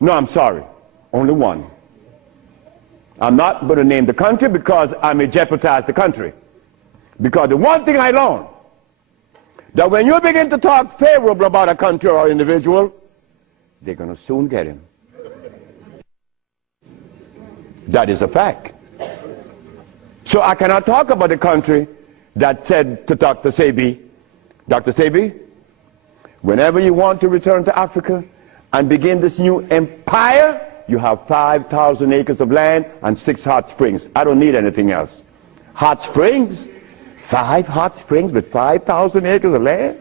No, I'm sorry. Only one. I'm not going to name the country because I may jeopardize the country. Because the one thing I learned, that when you begin to talk favorable about a country or individual, they're going to soon get him. That is a fact. So I cannot talk about the country that said to Dr. Sebi, Dr. Sebi, whenever you want to return to Africa and begin this new empire, you have 5,000 acres of land and 6 hot springs. I don't need anything else. Hot springs? 5 hot springs with 5,000 acres of land?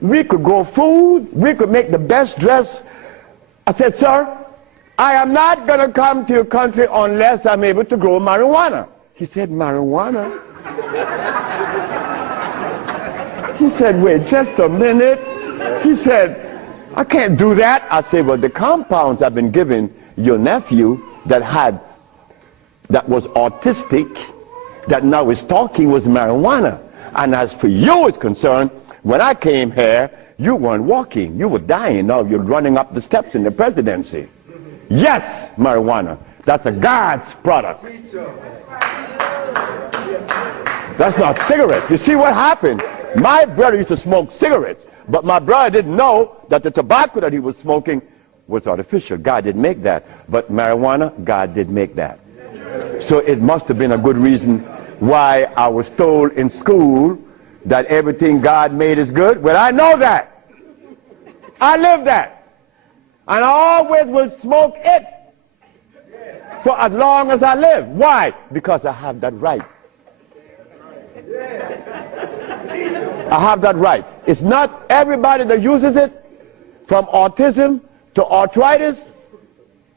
We could grow food. We could make the best dress. I said, sir, I am not going to come to your country unless I'm able to grow marijuana. He said, marijuana? He said, wait just a minute. He said, I can't do that. I said, well, the compounds I've been giving your nephew that was autistic, that now is talking, was marijuana. And as for you is concerned, when I came here, you weren't walking. You were dying. Now you're running up the steps in the presidency. Yes, marijuana. That's a God's product. That's not cigarettes. You see what happened? My brother used to smoke cigarettes, but my brother didn't know that the tobacco that he was smoking was artificial. God didn't make that. But marijuana, God did make that. So it must have been a good reason why I was told in school that everything God made is good. Well, I know that. I live that. And I always will smoke it for as long as I live. Why? Because I have that right. I have that right. It's not everybody that uses it, from autism to arthritis,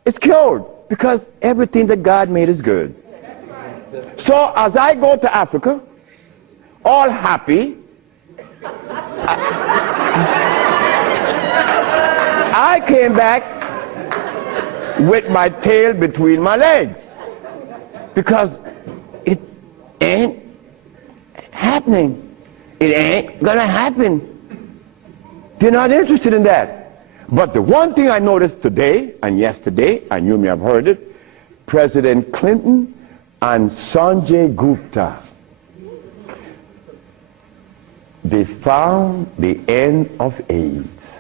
is cured, because everything that God made is good. So as I go to Africa, all happy, I came back with my tail between my legs, because it ain't happening. It ain't gonna happen. They're not interested in that. But the one thing I noticed today and yesterday, and you may have heard it, President Clinton and Sanjay Gupta, they found the end of AIDS.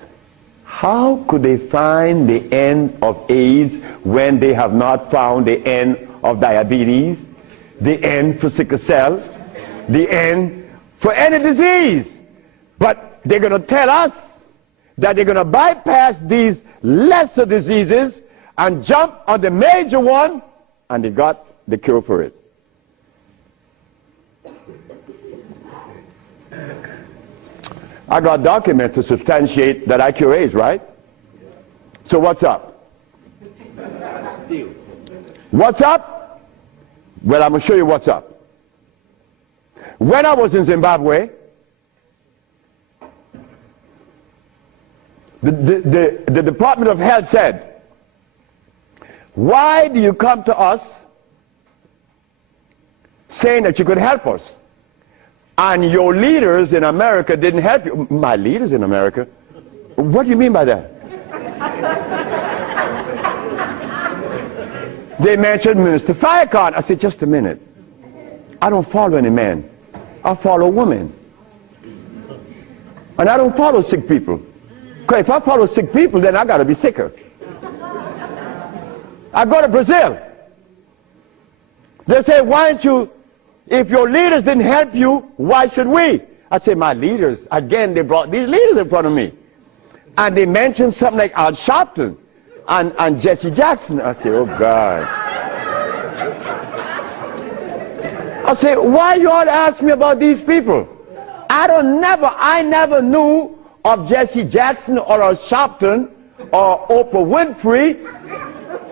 How could they find the end of AIDS when they have not found the end of diabetes, the end for sickle cell, the end for any disease? But they're going to tell us that they're going to bypass these lesser diseases and jump on the major one, and they got the cure for it. I got documents to substantiate that I cure AIDS, right? So what's up? What's up? Well, I'm going to show you what's up. When I was in Zimbabwe, the Department of Health said, why do you come to us saying that you could help us? And your leaders in America didn't help you. My leaders in America? What do you mean by that? They mentioned Minister Firecon. I said, just a minute. I don't follow any man. I follow women. And I don't follow sick people. Because if I follow sick people, then I got to be sicker. I go to Brazil. They say, why don't you, if your leaders didn't help you, why should we? I say, my leaders, again, they brought these leaders in front of me. And they mentioned something like Al Sharpton and Jesse Jackson. I say, oh God. I say, why you all ask me about these people? I never knew of Jesse Jackson or Al Sharpton or Oprah Winfrey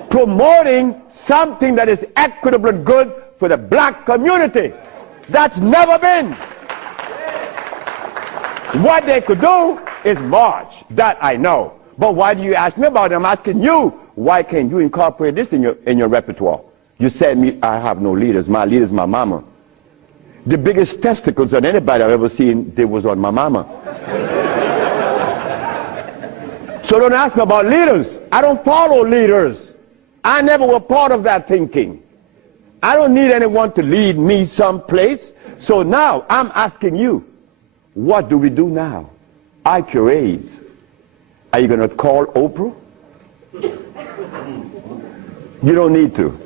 promoting something that is equitable and good for the black community. That's never been. What they could do is march. That I know. But why do you ask me about it? I'm asking you, why can't you incorporate this in your repertoire? You said me, I have no leaders. My leader's my mama. The biggest testicles that anybody I've ever seen, they was on my mama. So don't ask me about leaders. I don't follow leaders. I never was part of that thinking. I don't need anyone to lead me someplace. So now I'm asking you, what do we do now? I cure AIDS. Are you going to call Oprah? You don't need to.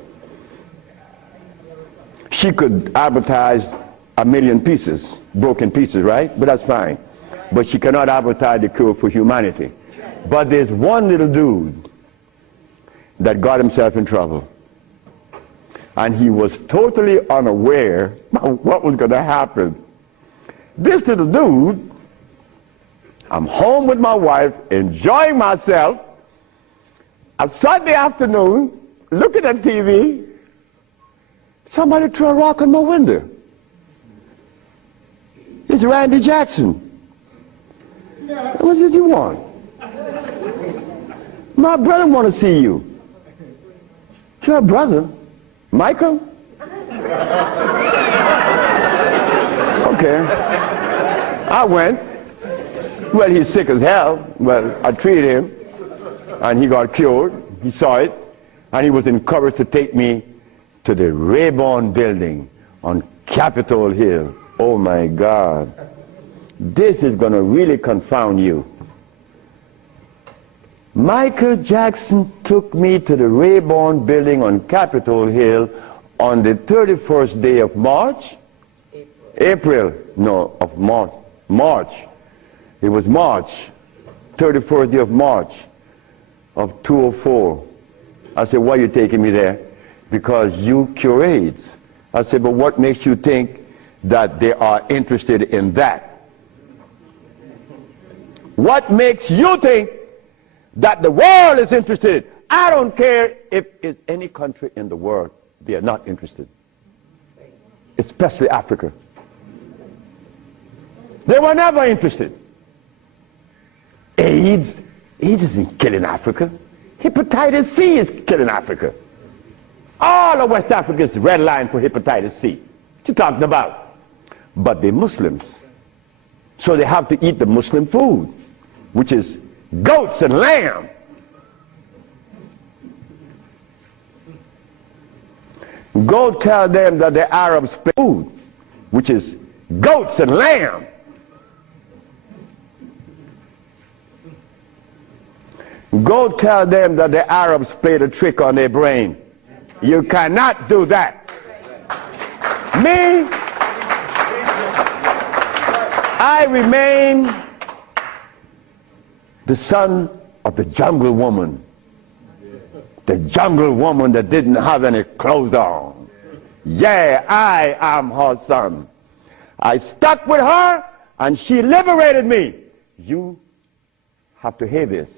She could advertise 1 million pieces, broken pieces, right? But that's fine. But she cannot advertise the cure for humanity. But there's one little dude that got himself in trouble. And he was totally unaware of what was going to happen. This little dude, I'm home with my wife, enjoying myself, a Sunday afternoon, looking at TV, somebody threw a rock on my window. It's Randy Jackson. What did you want? My brother want to see you. Your brother? Michael? Okay. I went. Well, he's sick as hell. Well, I treated him, and he got cured. He saw it, and he was encouraged to take me to the Rayburn building on Capitol Hill. Oh my God. This is going to really confound you. Michael Jackson took me to the Rayburn building on Capitol Hill on the 31st day of March? April. No, of March. March. It was March. 31st day of March of 2004. I said, why are you taking me there? Because you cure AIDS. I said, but what makes you think that they are interested in that? What makes you think that the world is interested? I don't care if it's any country in the world, they are not interested. Especially Africa. They were never interested. AIDS isn't killing Africa. Hepatitis C is killing Africa. All of West Africa is red line for hepatitis C. What you talking about? But they're Muslims. So they have to eat the Muslim food, which is goats and lamb. Go tell them that the Arabs pay food, which is goats and lamb. Go tell them that the Arabs played a trick on their brain. You cannot do that. Me, I remain the son of the jungle woman. The jungle woman that didn't have any clothes on. Yeah, I am her son. I stuck with her and she liberated me. You have to hear this.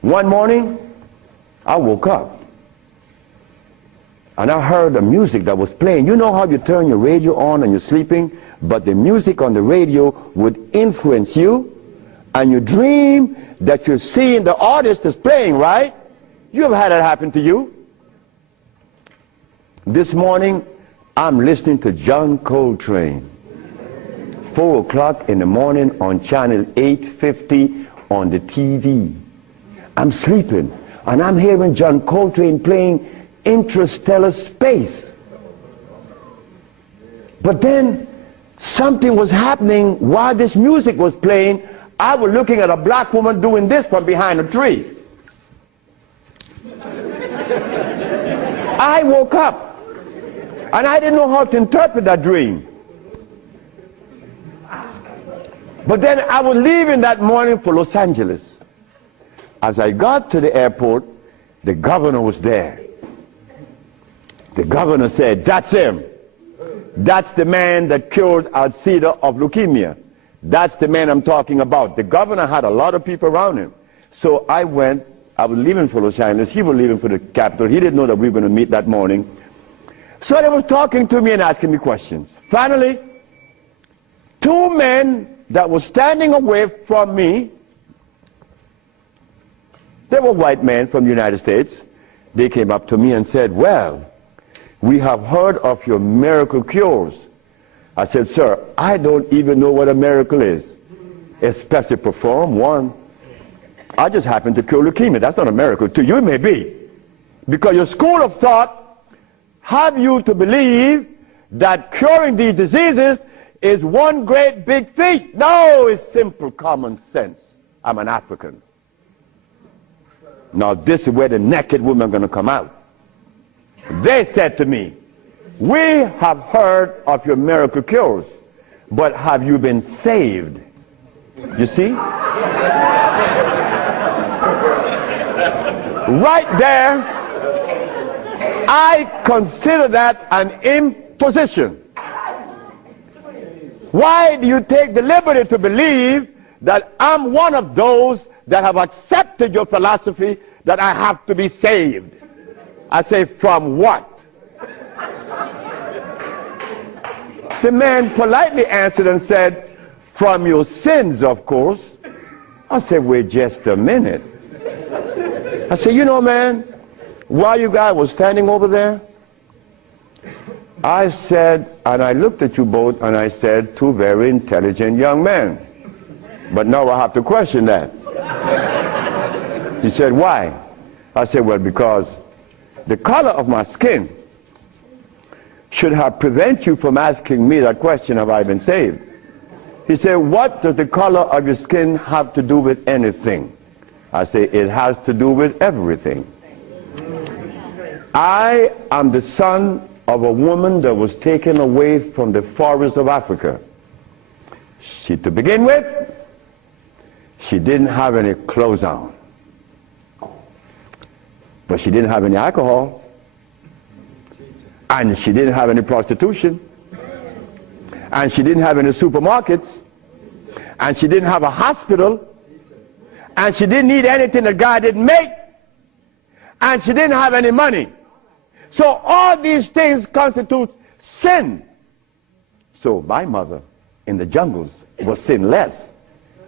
One morning, I woke up and I heard the music that was playing. You know how you turn your radio on and you're sleeping, but the music on the radio would influence you, and you dream that you're seeing the artist that's playing, right? You ever had that happen to you? This morning, I'm listening to John Coltrane. 4 o'clock in the morning on channel 850 on the TV. I'm sleeping, and I'm hearing John Coltrane playing Interstellar Space. But then something was happening while this music was playing. I was looking at a black woman doing this from behind a tree. I woke up, and I didn't know how to interpret that dream. But then I was leaving that morning for Los Angeles. As I got to the airport, the governor was there. The governor said, "That's him. That's the man that cured Alcida of leukemia. That's the man I'm talking about." The governor had a lot of people around him. So I went. I was leaving for Los Angeles. He was leaving for the capital. He didn't know that we were going to meet that morning. So they was talking to me and asking me questions. Finally, 2 men that were standing away from me, they were white men from the United States. They came up to me and said, "Well, we have heard of your miracle cures." I said, "Sir, I don't even know what a miracle is, especially perform one. I just happen to cure leukemia. That's not a miracle. To you it may be. Because your school of thought have you to believe that curing these diseases is one great big feat. No, it's simple common sense. I'm an African. Now this is where the naked women are going to come out. They said to me, "We have heard of your miracle cures, but have you been saved?" You see? Right there, I consider that an imposition. Why do you take the liberty to believe that I'm one of those that have accepted your philosophy that I have to be saved? I say, from what? The man politely answered and said, "From your sins, of course." I said, "Wait just a minute." I said, "You know, man, while you guys were standing over there, I said," and I looked at you both, and I said, "Two very intelligent young men. But now I have to question that." He said, "Why?" I said, "Well, because the color of my skin should have prevented you from asking me that question, have I been saved?" He said, "What does the color of your skin have to do with anything?" I say, "It has to do with everything. I am the son of a woman that was taken away from the forest of Africa. To begin with, she didn't have any clothes on. But she didn't have any alcohol. And she didn't have any prostitution. And she didn't have any supermarkets. And she didn't have a hospital. And she didn't need anything that God didn't make. And she didn't have any money. So all these things constitute sin. So my mother in the jungles was sinless.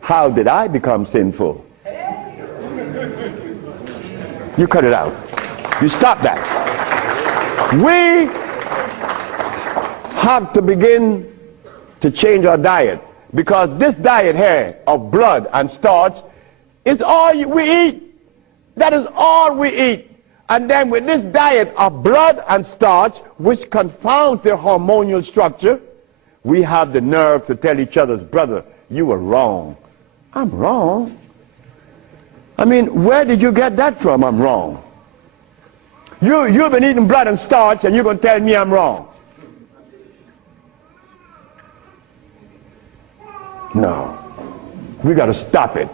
How did I become sinful?" You cut it out. You stop that. We have to begin to change our diet, because this diet here of blood and starch is all we eat. That is all we eat. And then with this diet of blood and starch, which confounds the hormonal structure, we have the nerve to tell each other, brother, you were wrong. I'm wrong? I mean, where did you get that from, I'm wrong? You've been eating blood and starch, and you're going to tell me I'm wrong. No. We got to stop it.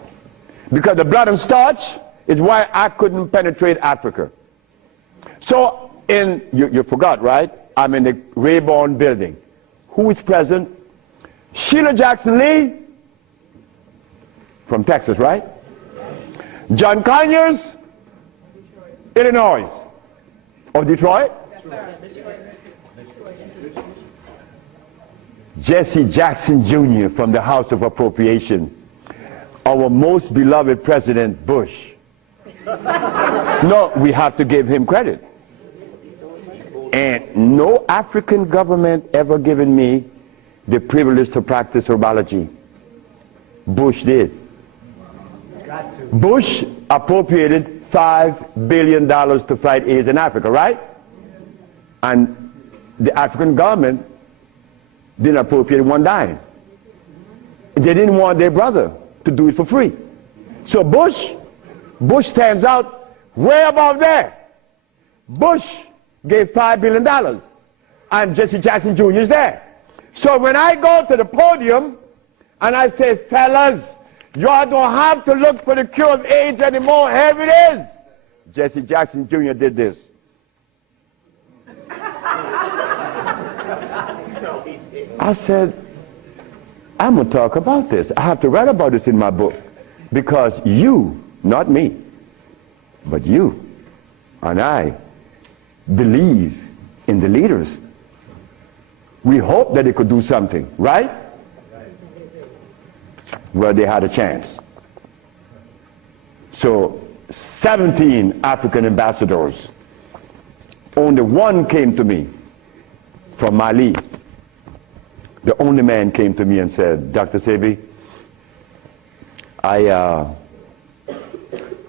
Because the blood and starch is why I couldn't penetrate Africa. So, you forgot, right? I'm in the Rayborn building. Who is present? Sheila Jackson Lee from Texas, right? John Conyers, Illinois. Or Detroit? Jesse Jackson Jr. from the House of Appropriation. Our most beloved President Bush. No, we have to give him credit. And no African government ever given me the privilege to practice herbology. Bush did. Bush appropriated $5 billion to fight AIDS in Africa, right? And the African government didn't appropriate one dime. They didn't want their brother to do it for free. So Bush stands out way above there. Bush gave $5 billion, and Jesse Jackson Jr. is there. So when I go to the podium and I say, fellas, y'all don't have to look for the cure of AIDS anymore. Here it is. Jesse Jackson Jr. did this. I said, I'm going to talk about this. I have to write about this in my book. Because you, not me, but you and I believe in the leaders. We hope that they could do something, right? Well, they had a chance. So 17 African ambassadors, only one came to me from Mali. The only man came to me and said, Dr. Sebi, I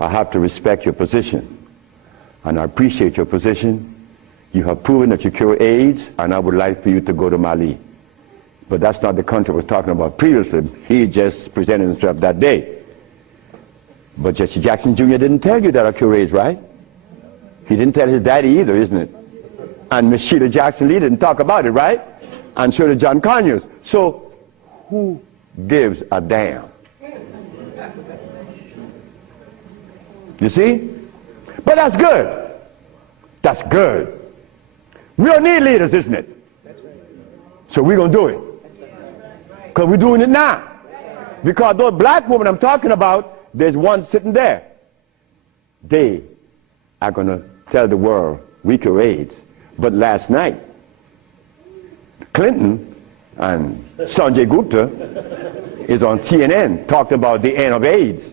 have to respect your position, and I appreciate your position. You have proven that you cure AIDS, and I would like for you to go to Mali. But that's not the country I was talking about previously. He just presented himself that day. But Jesse Jackson Jr. didn't tell you that I cure AIDS, right? He didn't tell his daddy either, isn't it? And Miss Sheila Jackson Lee didn't talk about it, right? And so did John Conyers. So who gives a damn? You see? But that's good. That's good. We don't need leaders, isn't it? So we're going to do it. Because we're doing it now. Because those black women I'm talking about, there's one sitting there. They are going to tell the world we cure AIDS. But last night, Clinton and Sanjay Gupta is on CNN talking about the end of AIDS.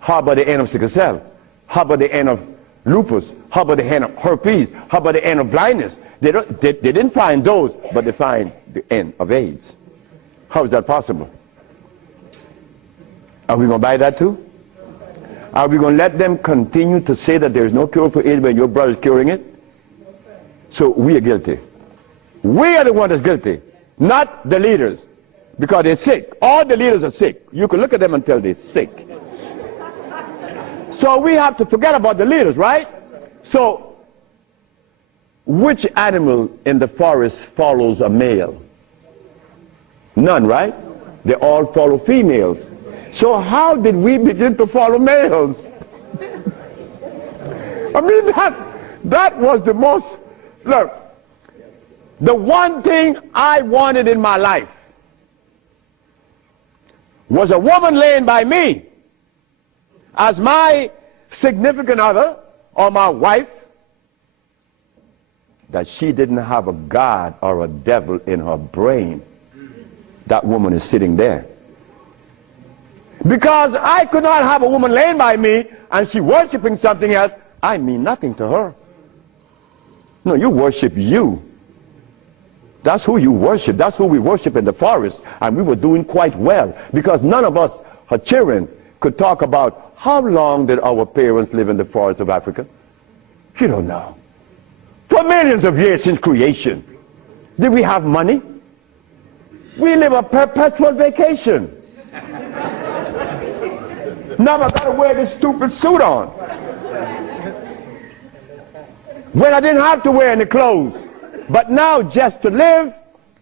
How about the end of sickle cell? How about the end of lupus? How about the end of herpes? How about the end of blindness? They didn't find those, but they find the end of AIDS. How is that possible? Are we going to buy that too? Are we going to let them continue to say that there is no cure for AIDS when your brother is curing it? So we are guilty. We are the one that's guilty, not the leaders, because they're sick. All the leaders are sick. You can look at them and tell they're sick. So we have to forget about the leaders, right? So which animal in the forest follows a male? None, right? They all follow females. So how did we begin to follow males? I mean, that was the most, look, the one thing I wanted in my life was a woman laying by me as my significant other or my wife, that she didn't have a God or a devil in her brain. That woman is sitting there. Because I could not have a woman laying by me and she worshiping something else. I mean nothing to her. No, you worship you. That's who you worship. That's who we worship in the forest. And we were doing quite well because none of us, her children, could talk about how long did our parents live in the forest of Africa. You don't know. For millions of years since creation. Did we have money? We live a perpetual vacation. Now I gotta wear this stupid suit on. When I didn't have to wear any clothes. But now just to live,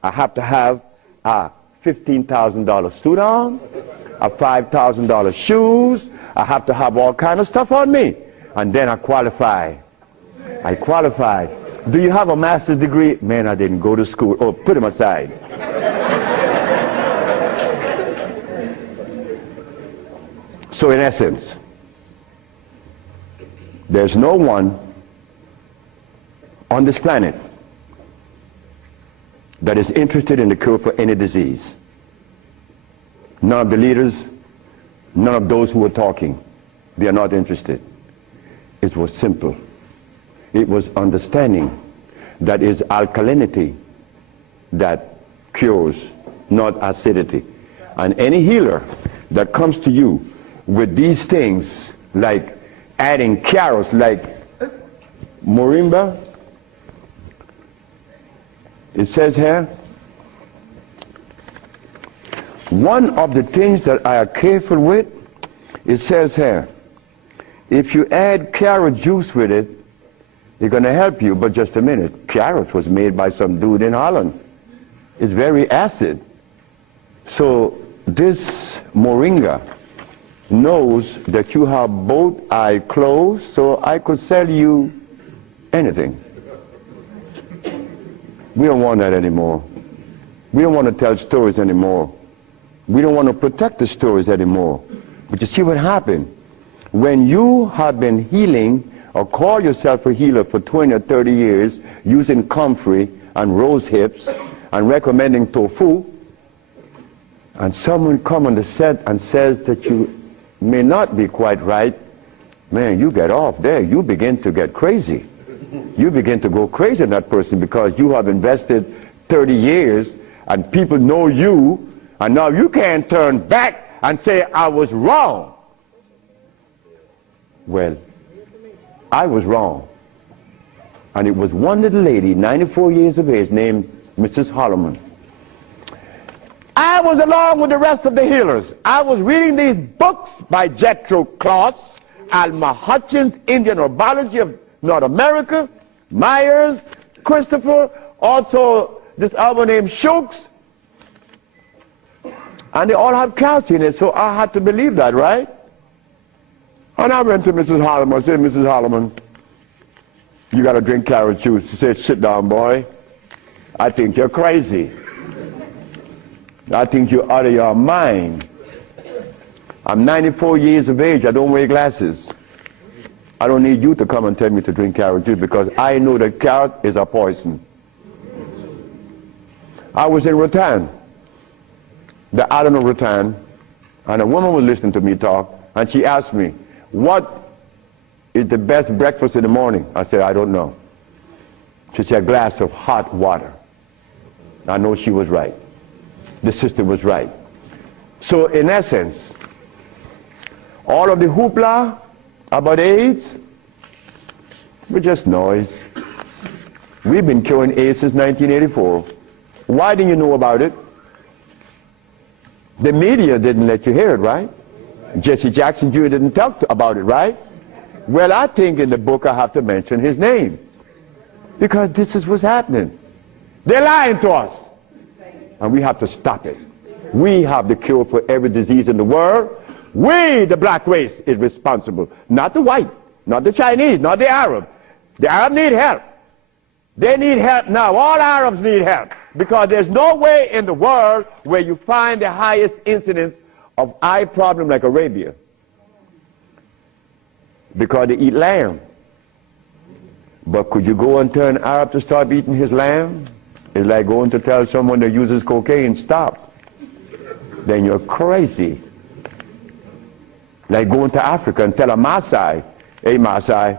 I have to have a $15,000 suit on, a $5,000 shoes. I have to have all kind of stuff on me. And then I qualify. I qualify. Do you have a master's degree? Man, I didn't go to school. Oh, put him aside. So in essence, there's no one on this planet that is interested in the cure for any disease. None of the leaders, none of those who are talking, they are not interested. It was simple. It was understanding that is alkalinity that cures, not acidity. And any healer that comes to you with these things, like adding carrots, like moringa, it says here, one of the things that I are careful with, it says here, if you add carrot juice with it, it's going to help you. But just a minute, carrot was made by some dude in Holland. It's very acid. So this moringa knows that you have both eyes closed, so I could sell you anything. We don't want that anymore. We don't want to tell stories anymore. We don't want to protect the stories anymore. But you see what happened? When you have been healing or call yourself a healer for 20 or 30 years using comfrey and rose hips and recommending tofu, and someone comes on the set and says that you may not be quite right, man, you get off there. You begin to get crazy. You begin to go crazy in that person because you have invested 30 years and people know you, and now you can't turn back and say, I was wrong. Well, I was wrong. And it was one little lady, 94 years of age, named Mrs. Holloman. I was along with the rest of the healers. I was reading these books by Jethro Kloss, Alma Hutchins, Indian Herbology of North America, Myers, Christopher, also this other named Shooks. And they all have calcium in it, so I had to believe that, right? And I went to Mrs. Holloman. I said, Mrs. Holloman, you got to drink carrot juice. She said, sit down, boy. I think you're crazy. I think you're out of your mind. I'm 94 years of age. I don't wear glasses. I don't need you to come and tell me to drink carrot juice because I know that carrot is a poison. I was in Rattan, the island of Rattan, and a woman was listening to me talk, and she asked me, what is the best breakfast in the morning? I said, I don't know. She said, a glass of hot water. I know she was right. The sister was right. So in essence, all of the hoopla about AIDS was just noise. We've been curing AIDS since 1984. Why didn't you know about it? The media didn't let you hear it, right? Jesse Jackson Jr. didn't talk about it, right? Well, I think in the book I have to mention his name because this is what's happening. They're lying to us. And we have to stop it. We have the cure for every disease in the world. We, the black race, is responsible. Not the white, not the Chinese, not the Arab. The Arab need help. They need help now. All Arabs need help. Because there's no way in the world where you find the highest incidence of eye problem like Arabia. Because they eat lamb. But could you go and tell an Arab to stop eating his lamb? It's like going to tell someone that uses cocaine, stop. Then you're crazy. Like going to Africa and tell a Maasai, hey Maasai,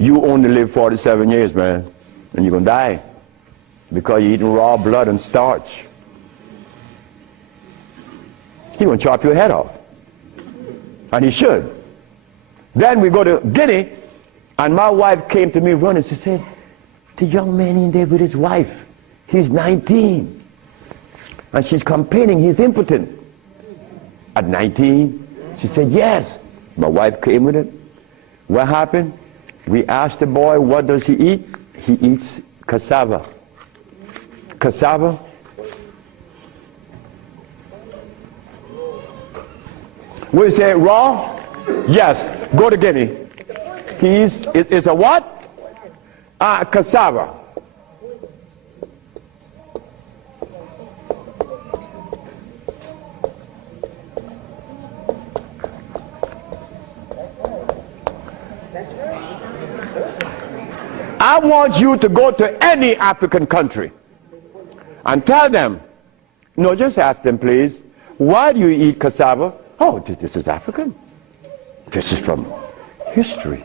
You only live 47 years, man, and you're going to die because you're eating raw blood and starch. He's going to chop your head off. And he should. Then we go to Guinea, and my wife came to me running. She said, the young man in there with his wife, he's 19. And she's complaining he's impotent. At 19, she said, yes. My wife came with it. What happened? We asked the boy, what does he eat? He eats cassava. Cassava? We say raw? Yes. Go to Guinea. It's a what? Cassava. I want you to go to any African country and tell them, no, just ask them, please, why do you eat cassava? Oh, this is African. This is from history.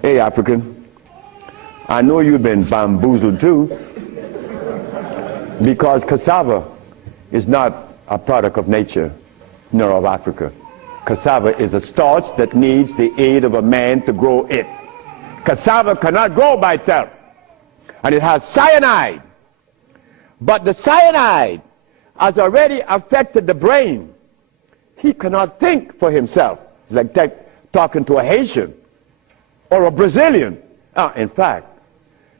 Hey, African, I know you've been bamboozled too, because cassava is not a product of nature, nor of Africa. Cassava is a starch that needs the aid of a man to grow it. Cassava cannot grow by itself, and it has cyanide. But the cyanide has already affected the brain. He cannot think for himself. It's like talking to a Haitian or a Brazilian. In fact,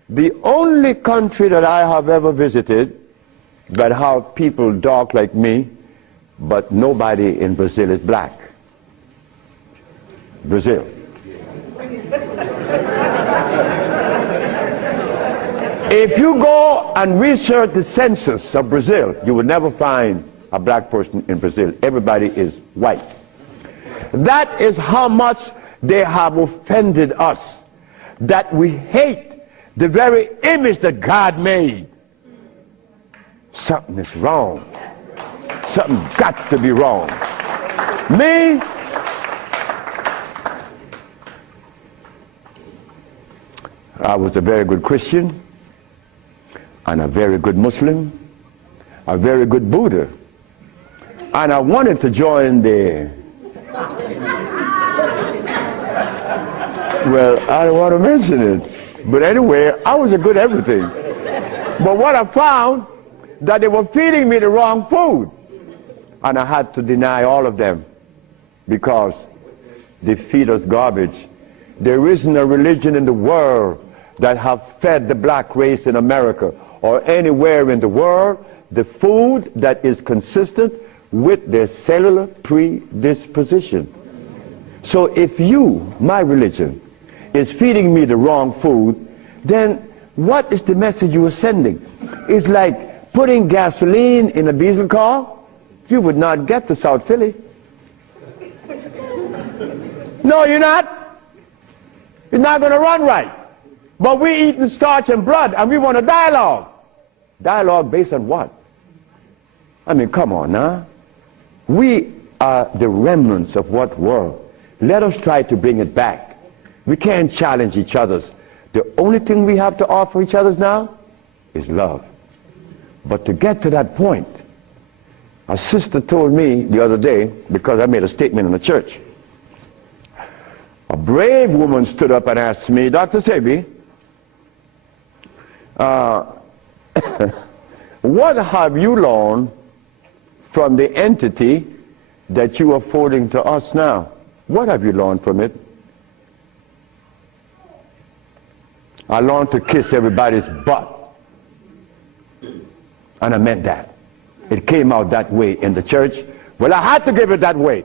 the only country that I have ever visited that have people dark like me, but nobody in Brazil is black. Brazil. If you go and research the census of Brazil, you will never find a black person in Brazil. Everybody is white. That is how much they have offended us, that we hate the very image that God made. Something is wrong. Something got to be wrong. Me, I was a very good Christian, and a very good Muslim, a very good Buddha. And I wanted to join the, well, I don't want to mention it, but anyway, I was a good everything. But what I found, that they were feeding me the wrong food, and I had to deny all of them because they feed us garbage. There isn't a religion in the world that have fed the black race in America or anywhere in the world the food that is consistent with their cellular predisposition. So if you, my religion, is feeding me the wrong food, then what is the message you are sending? It's like putting gasoline in a diesel car. You would not get to South Philly. No, you're not. It's not going to run right. But we eating starch and blood, and we want a dialogue. Dialogue based on what? I mean, come on now. We are the remnants of what world? Let us try to bring it back. We can't challenge each other's. The only thing we have to offer each other's now is love. But to get to that point, a sister told me the other day, because I made a statement in the church, a brave woman stood up and asked me, Dr. Sebi, what have you learned from the entity that you are forwarding to us now? What have you learned from it? I learned to kiss everybody's butt. And I meant that. It came out that way in the church. Well, I had to give it that way,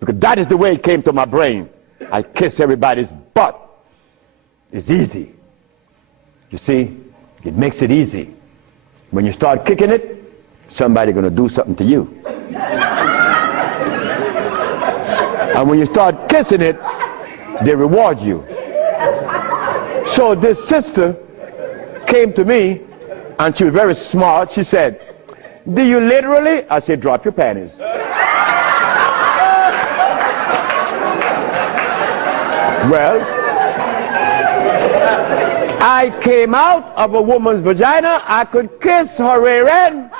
because that is the way it came to my brain. I kiss everybody's butt. It's easy. You see, it makes it easy. When you start kicking it, somebody's going to do something to you. And when you start kissing it, they reward you. So this sister came to me, and she was very smart. She said, do you literally? I said, drop your panties. Well, I came out of a woman's vagina, I could kiss her rear end.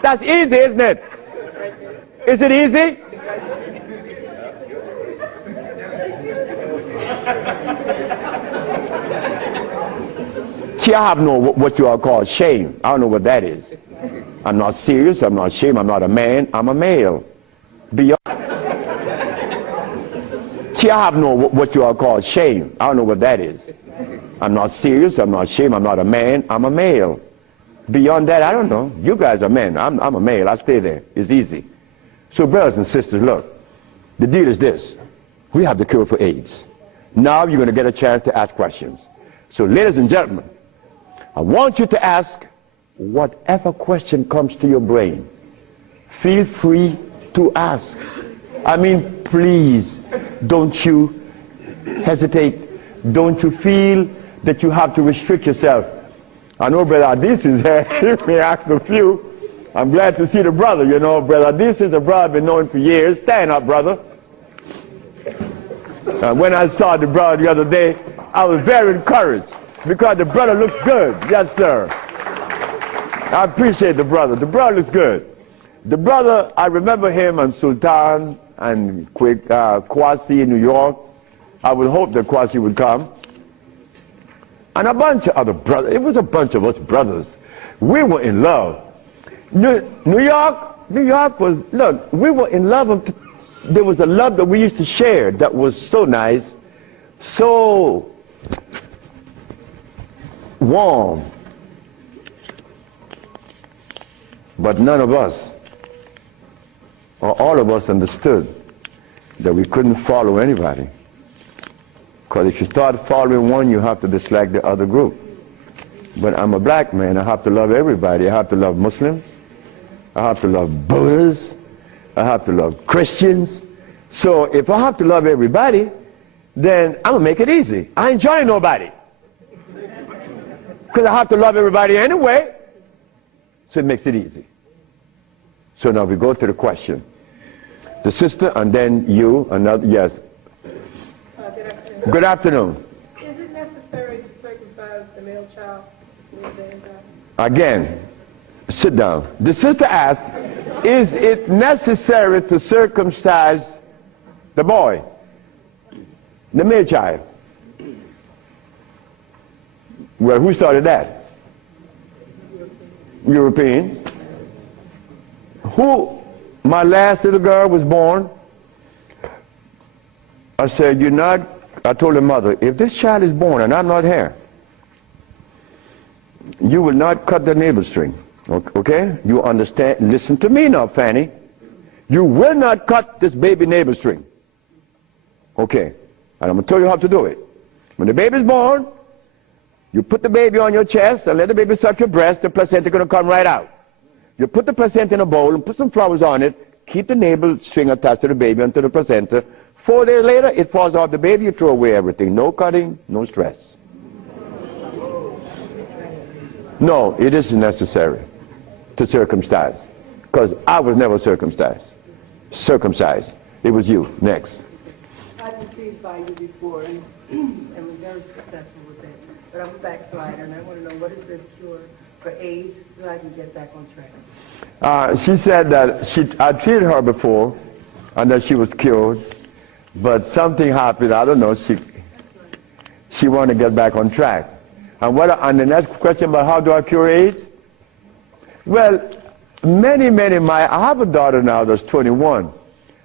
That's easy, isn't it? Is it easy? See, I have no what you all call shame. I don't know what that is. I'm not serious, I'm not ashamed, I'm not a man, I'm a male. Beyond. See, I have no what you all call shame. I don't know what that is. I'm not serious, I'm not ashamed, I'm not a man, I'm a male. Beyond that, I don't know. You guys are men, I'm a male, I stay there. It's easy. So brothers and sisters, look, the deal is this. We have the cure for AIDS. Now you're going to get a chance to ask questions. So ladies and gentlemen, I want you to ask whatever question comes to your brain. Feel free to ask. I mean, please, don't you hesitate. Don't you feel that you have to restrict yourself. I know Brother Adis is here. He may ask a few. I'm glad to see the brother, you know. Brother Adis is a brother I've been knowing for years. Stand up, brother. When I saw the brother the other day, I was very encouraged because the brother looks good. Yes, sir. I appreciate the brother. The brother looks good. The brother, I remember him and Sultan and Kwasi in New York. I would hope that Kwasi would come. And a bunch of other brothers. It was a bunch of us brothers. We were in love. New York was, look, we were in love. There was a love that we used to share that was so nice, so warm. But none of us, or all of us, understood that we couldn't follow anybody. Because if you start following one, you have to dislike the other group. But I'm a black man, I have to love everybody. I have to love Muslims, I have to love Buddhists, I have to love Christians. So if I have to love everybody, then I'm going to make it easy. I ain't joining nobody. Because I have to love everybody anyway. So it makes it easy. So now we go to the question. The sister and then you, another, yes. Good afternoon. Good afternoon. Is it necessary to circumcise the male child? Again, sit down. The sister asked, is it necessary to circumcise the boy, the male child? Well, who started that? Europeans. Who? My last little girl was born. I said, I told her mother, if this child is born and I'm not here, you will not cut the navel string. Okay? You understand? Listen to me now, Fanny. You will not cut this baby navel string. Okay. And I'm going to tell you how to do it. When the baby's born, you put the baby on your chest and let the baby suck your breast. The placenta is going to come right out. You put the placenta in a bowl and put some flowers on it. Keep the navel string attached to the baby until the placenta. 4 days later, it falls off the baby. You throw away everything. No cutting, no stress. No, it isn't necessary to circumcise, because I was never circumcised. It was you. Next. I've been treated by you before and was very successful with it. But I'm a backslider and I want to know, what is the cure for AIDS so I can get back on track? She said that I treated her before and that she was cured, but something happened. I don't know. She wanted to get back on track. And the next question about how do I cure AIDS? Well, I have a daughter now that's 21,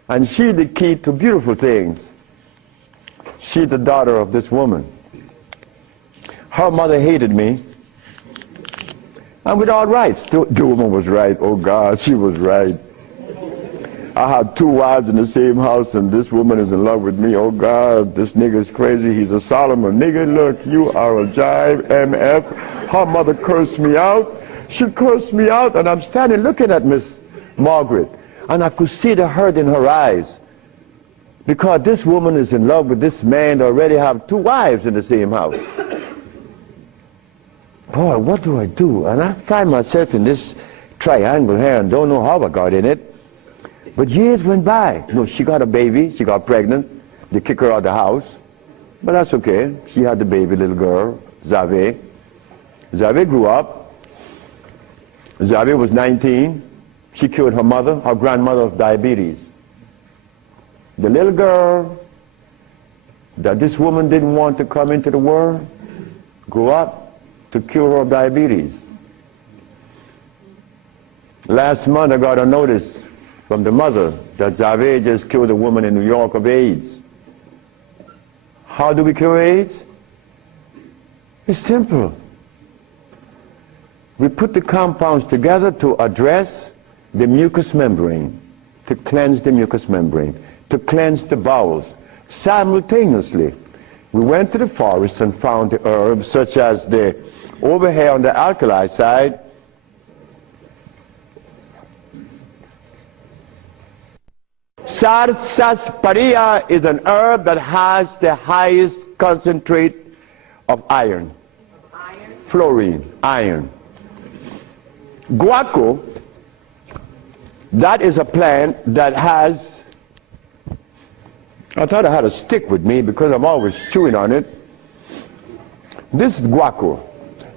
and she's the key to beautiful things. She's the daughter of this woman. Her mother hated me, and with all rights. The woman was right. Oh God, she was right. I have 2 wives in the same house, and this woman is in love with me. Oh God, this nigga is crazy. He's a Solomon. Nigga, look, you are a jive, MF. Her mother cursed me out. She cursed me out, and I'm standing looking at Miss Margaret, and I could see the hurt in her eyes, because this woman is in love with this man that already have 2 wives in the same house. Boy, what do I do? And I find myself in this triangle here and don't know how I got in it. But years went by. No, she got a baby, she got pregnant, they kick her out of the house. But that's okay. She had the baby little girl, Zave. Zave grew up. Zave was 19. She cured her mother, her grandmother, of diabetes. The little girl that this woman didn't want to come into the world grew up to cure her of diabetes. Last month I got a notice from the mother that Zave just cured a woman in New York of AIDS. How do we cure AIDS? It's simple. We put the compounds together to address the mucous membrane, to cleanse the mucous membrane, to cleanse the bowels. Simultaneously, we went to the forest and found the herbs such as over here on the alkali side, sarsaparilla is an herb that has the highest concentrate of iron. Fluorine, iron. Guaco, that is a plant that has, I thought I had a stick with me because I'm always chewing on it. This is guaco.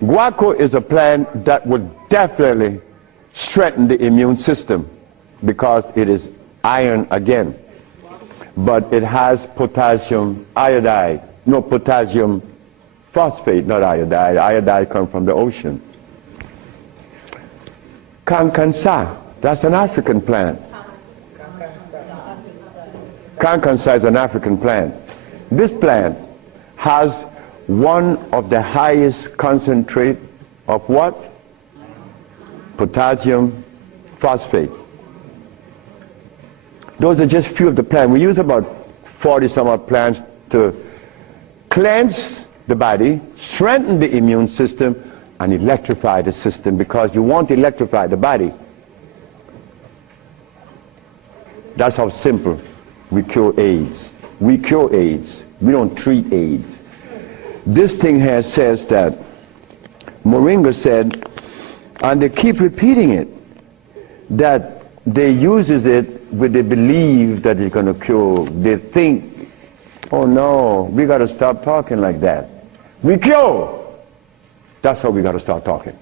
Guaco is a plant that would definitely strengthen the immune system because it is iron again. But it has potassium iodide, no, potassium phosphate, not iodide. Iodide comes from the ocean. Kankansa, that's an African plant. Kankansa is an African plant. This plant has one of the highest concentrate of what? Potassium phosphate. Those are just few of the plants. We use about 40 some odd plants to cleanse the body, strengthen the immune system, and electrify the system, because you want to electrify the body. That's how simple we cure AIDS. We cure AIDS. We don't treat AIDS. This thing here says that Moringa said, and they keep repeating it, that they uses it with the belief that it's going to cure. They think, oh no, we got to stop talking like that. We cure. That's how we got to start talking.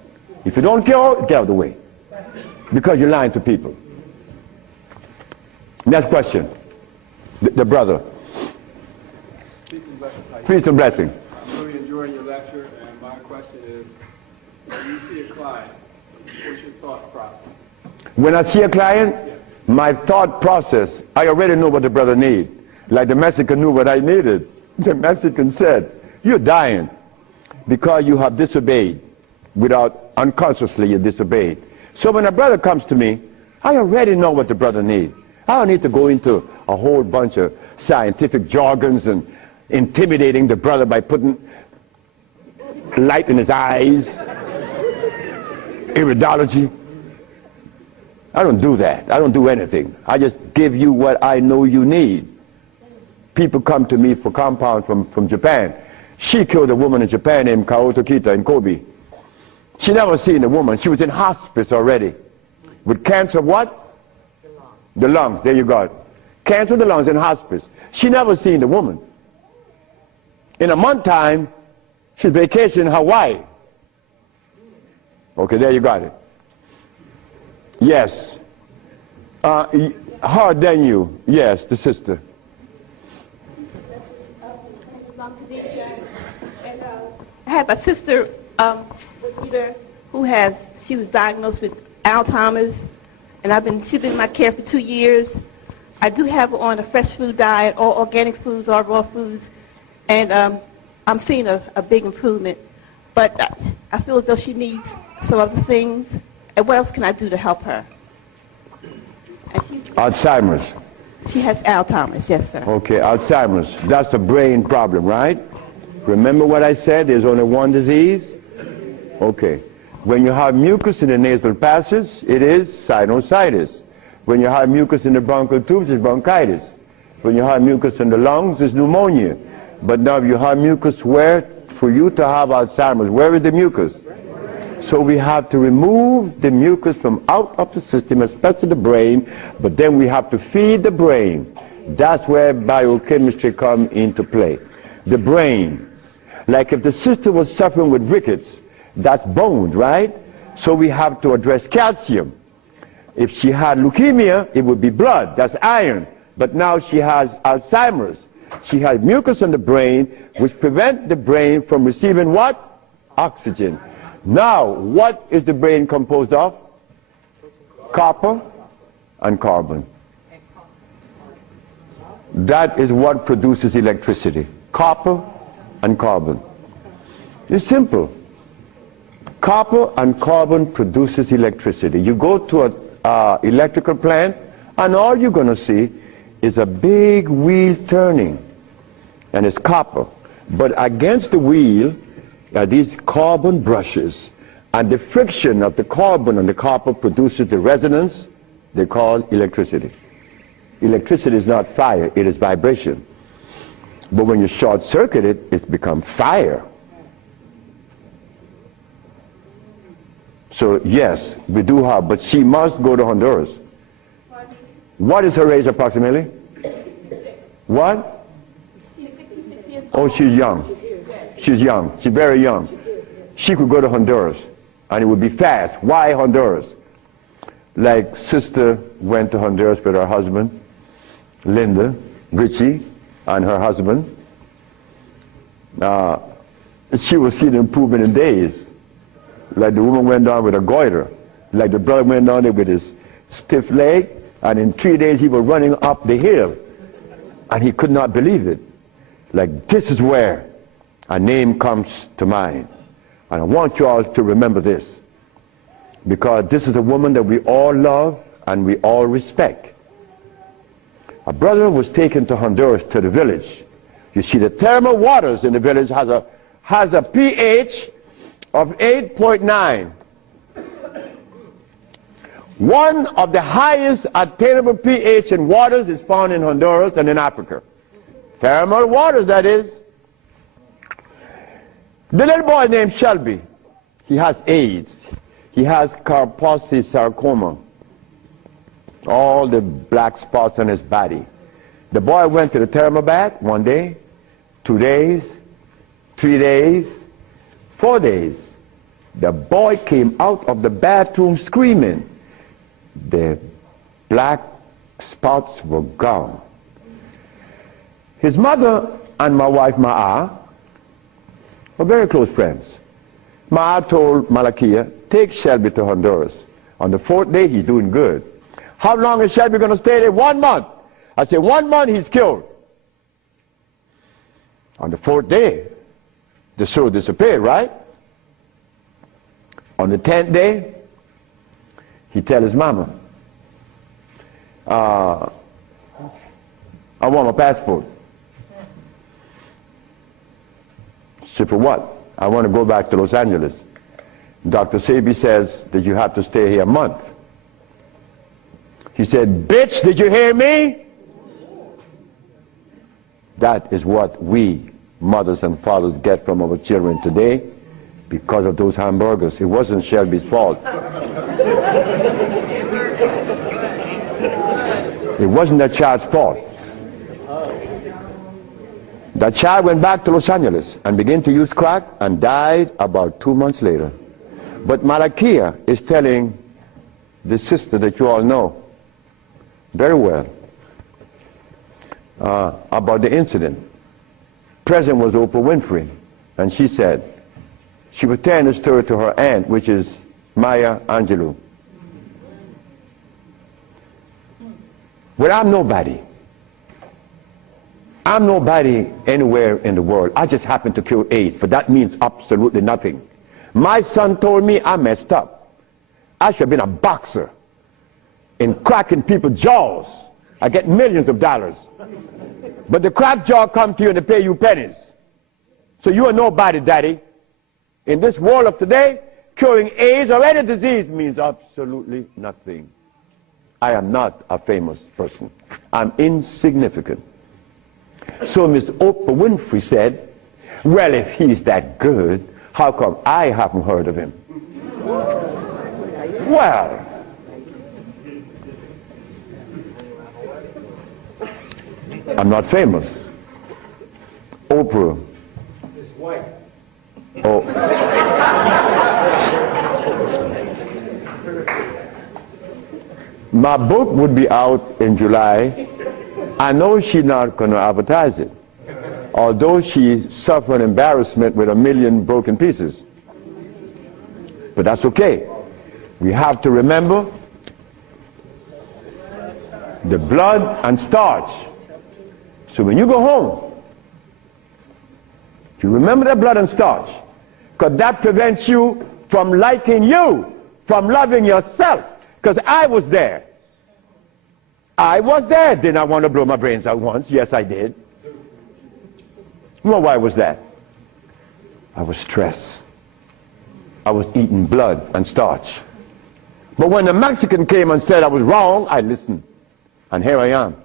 If you don't cure, get out of the way. Because you're lying to people. Next question. The brother. Peace and blessing. I'm really enjoying your lecture, and my question is, when you see a client, what's your thought process? When I see a client, my thought process, I already know what the brother needs. Like the Mexican knew what I needed. The Mexican said, you're dying because you have disobeyed. Unconsciously you disobeyed. So when a brother comes to me, I already know what the brother needs. I don't need to go into a whole bunch of scientific jargons and intimidating the brother by putting light in his eyes, iridology. I don't do that. I don't do anything. I just give you what I know you need. People come to me for compound from Japan. She killed a woman in Japan named Kaoto Kita in Kobe. She never seen the woman. She was in hospice already. With cancer what? The lungs. There you go. Cancer of the lungs in hospice. She never seen the woman. In a month time, she's vacationing in Hawaii. Okay, there you got it. Yes. Her than you. Yes, the sister. I have a sister who she was diagnosed with Alzheimer's, and she's been in my care for 2 years. I do have her on a fresh food diet, all organic foods, all raw foods, and I'm seeing a big improvement. But I feel as though she needs some other things. And what else can I do to help her? Alzheimer's. She has Alzheimer's, yes, sir. Okay, Alzheimer's. That's a brain problem, right? Remember what I said? There's only one disease? Okay. When you have mucus in the nasal passage, it is sinusitis. When you have mucus in the bronchial tubes, it's bronchitis. When you have mucus in the lungs, it's pneumonia. But now you have mucus where? For you to have Alzheimer's, where is the mucus? So we have to remove the mucus from out of the system, especially the brain, but then we have to feed the brain. That's where biochemistry comes into play. the brain. Like if the sister was suffering with rickets, that's bones, right? So we have to address calcium. If she had leukemia, it would be blood, that's iron. But now she has Alzheimer's. She has mucus in the brain, which prevents the brain from receiving what? Oxygen. Now, what is the brain composed of? Copper and carbon. That is what produces electricity. Copper and carbon. It's simple. Copper and carbon produces electricity. You go to an electrical plant, and all you're going to see is a big wheel turning, and it's copper. But against the wheel are these carbon brushes, and the friction of the carbon and the copper produces the resonance they call electricity. Electricity is not fire, it is vibration. But when you short circuit it, it's become fire. So yes, we do have, but she must go to Honduras. What is her age approximately? What? Oh, she's young. She's young. She's very young. She could go to Honduras, and it would be fast. Why Honduras? Like sister went to Honduras with her husband, Linda, Richie, and her husband. She will see the improvement in days. Like the woman went down with a goiter. Like the brother went down there with his stiff leg, and in 3 days he was running up the hill. And he could not believe it. Like, this is where a name comes to mind. And I want you all to remember this, because this is a woman that we all love and we all respect. A brother was taken to Honduras, to the village. You see, the thermal waters in the village has a pH of 8.9. One of the highest attainable pH in waters is found in Honduras and in Africa. Thermal waters, that is. The little boy named Shelby, he has AIDS. He has Kaposi sarcoma. All the black spots on his body. The boy went to the thermal bath 1 day, 2 days, 3 days, 4 days. The boy came out of the bathroom screaming. The black spots were gone. His mother and my wife Ma'a were very close friends. Ma'a told Malakia, take Shelby to Honduras. On the 4th day, he's doing good. How long is Shelby going to stay there? 1 month. I said, 1 month, he's cured. On the 4th day, the sore disappeared, right? On the 10th day, he tell his mama, I want my passport. She said, for what? I want to go back to Los Angeles. Dr. Sebi says that you have to stay here a month. He said, bitch, did you hear me? That is what we, mothers and fathers, get from our children today because of those hamburgers. It wasn't Shelby's fault. It wasn't that child's fault. That child went back to Los Angeles and began to use crack and died about 2 months later. But Malakia is telling the sister that you all know very well about the incident. Present was Oprah Winfrey, and she said, she was telling the story to her aunt, which is Maya Angelou. Well, I'm nobody. I'm nobody anywhere in the world. I just happen to cure AIDS, but that means absolutely nothing. My son told me I messed up. I should have been a boxer in cracking people's jaws. I get millions of dollars. But the crack jaw come to you and they pay you pennies. So you are nobody, daddy. In this world of today, curing AIDS or any disease means absolutely nothing. I am not a famous person. I'm insignificant. So Miss Oprah Winfrey said, well, if he's that good, how come I haven't heard of him? Well, I'm not famous. Oprah Oprah. It's white. Oh. My book would be out in July. I know she's not going to advertise it, although she suffered embarrassment with 1 million broken pieces. But that's okay. We have to remember the blood and starch. So when you go home, you remember the blood and starch, because that prevents you from liking you, from loving yourself. Because I was there. I was there. Did I want to blow my brains out once? Yes, I did. Well, why was that? I was stressed. I was eating blood and starch. But when the Mexican came and said I was wrong, I listened. And here I am,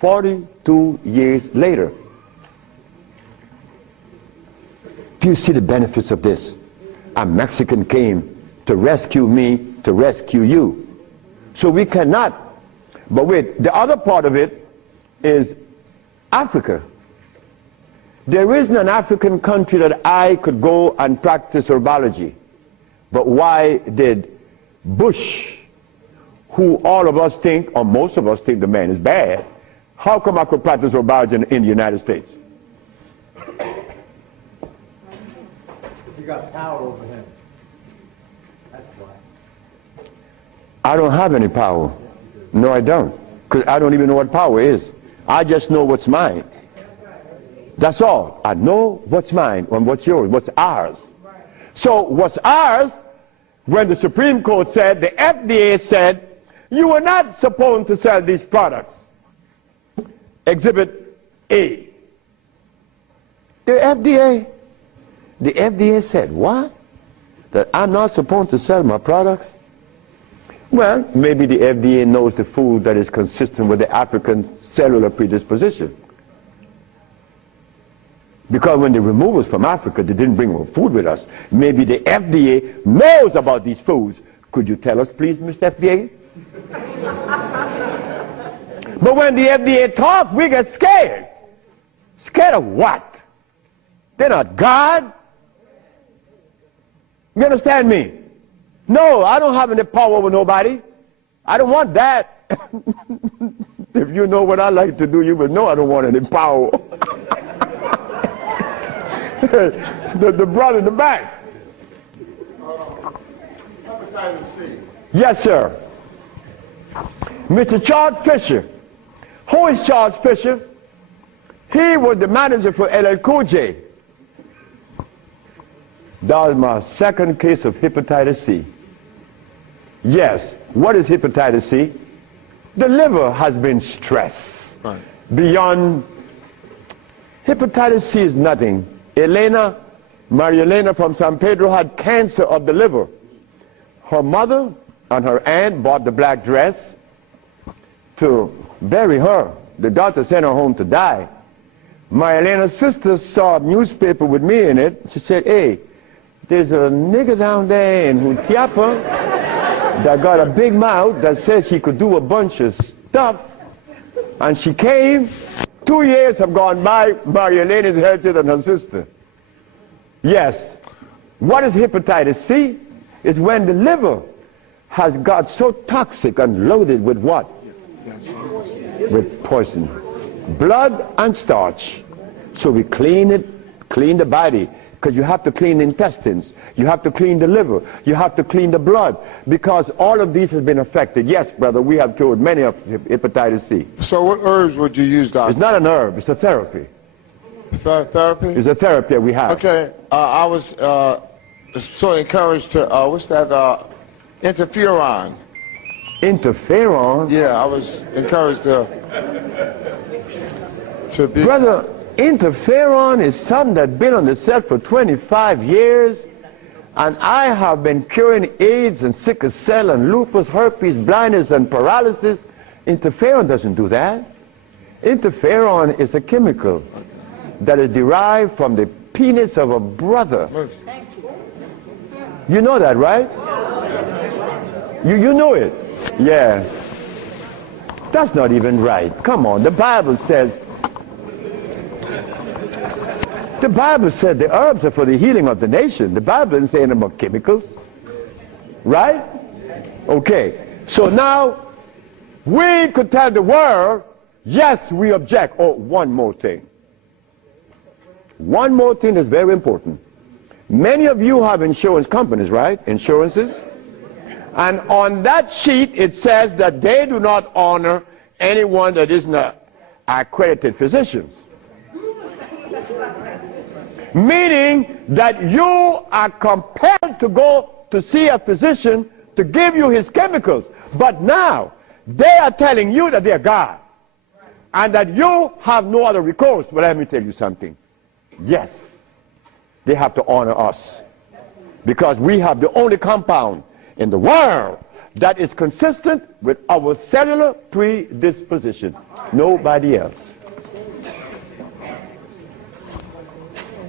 42 years later. Do you see the benefits of this? A Mexican came to rescue me, to rescue you. So we cannot. But wait, the other part of it is Africa. There isn't an African country that I could go and practice herbology. But why did Bush, who all of us think, or most of us think the man is bad, how come I could practice herbology in the United States? You got power over him. That's why. I don't have any power. No, I don't. Because I don't even know what power is. I just know what's mine. That's all. I know what's mine and what's yours, what's ours. So what's ours, when the Supreme Court said, the FDA said, you are not supposed to sell these products. Exhibit A. The FDA said, what? That I'm not supposed to sell my products? Well, maybe the FDA knows the food that is consistent with the African cellular predisposition. Because when they removed us from Africa, they didn't bring food with us. Maybe the FDA knows about these foods. Could you tell us, please, Mr. FDA? But when the FDA talks, we get scared. Scared of what? They're not God. You understand me? No, I don't have any power over nobody. I don't want that. If you know what I like to do, you would know I don't want any power. the brother in the back. Hepatitis C. Yes, sir. Mr. Charles Fisher. Who is Charles Fisher? He was the manager for LL Cool J. That was my second case of hepatitis C. Yes. What is hepatitis C? The liver has been stressed. Right. Beyond. Hepatitis C is nothing. Maria Elena from San Pedro had cancer of the liver. Her mother and her aunt bought the black dress to bury her. The doctor sent her home to die. Maria Elena's sister saw a newspaper with me in it. She said, hey, there's a nigger down there in Jutiapa that got a big mouth that says he could do a bunch of stuff. And she came. 2 years have gone by. Maria Elena is healthier than her sister. Yes. What is hepatitis C? It's when the liver has got so toxic and loaded with what? With poison. Blood and starch. So we clean it, clean the body. Because you have to clean the intestines, you have to clean the liver, you have to clean the blood, because all of these have been affected. Yes, brother, we have cured many of hepatitis C. So what herbs would you use, doctor? It's not an herb, it's a therapy. Therapy? It's a therapy that we have. Okay, I was sort of encouraged to, what's that, interferon. Interferon? Yeah, I was encouraged to be... Brother, interferon is something that's been on the set for 25 years, and I have been curing AIDS and sickle cell and lupus, herpes, blindness, and paralysis. Interferon doesn't do that. Interferon is a chemical that is derived from the penis of a brother. You know that, right? You know it. Yeah. That's not even right. Come on, the Bible says the Bible said the herbs are for the healing of the nation. The Bible isn't saying about chemicals. Right? Okay. So now, we could tell the world, yes, we object. Oh, one more thing. One more thing is very important. Many of you have insurance companies, right? Insurances. And on that sheet, it says that they do not honor anyone that isn't an accredited physician. Meaning that you are compelled to go to see a physician to give you his chemicals. But now, they are telling you that they're God. And that you have no other recourse. Well, let me tell you something. Yes, they have to honor us. Because we have the only compound in the world that is consistent with our cellular predisposition. Nobody else.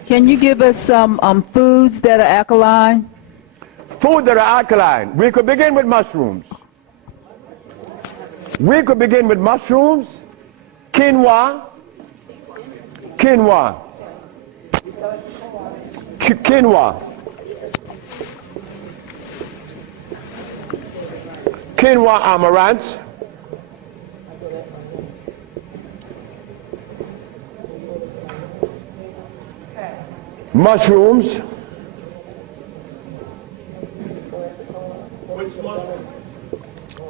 Can you give us some foods that are alkaline? Food that are alkaline. We could begin with mushrooms. We could begin with mushrooms, quinoa, quinoa, quinoa, quinoa amaranth, mushrooms,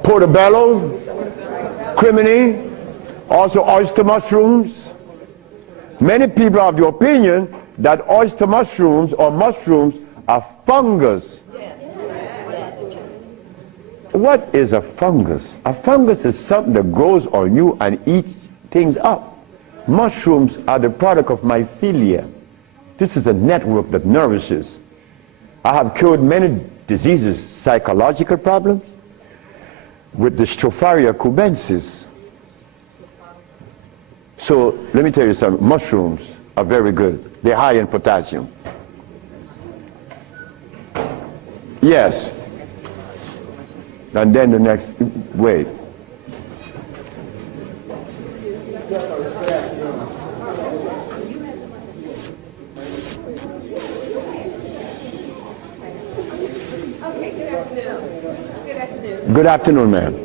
portobello, crimini, also oyster mushrooms. Many people are of the opinion that oyster mushrooms or mushrooms are fungus. What is a fungus? A fungus is something that grows on you and eats things up. Mushrooms are the product of mycelia. This is a network that nourishes. I have cured many diseases, psychological problems, with the Stropharia cubensis. So let me tell you something. Mushrooms are very good. They're high in potassium. Yes. And then the next, wait. Good afternoon, ma'am.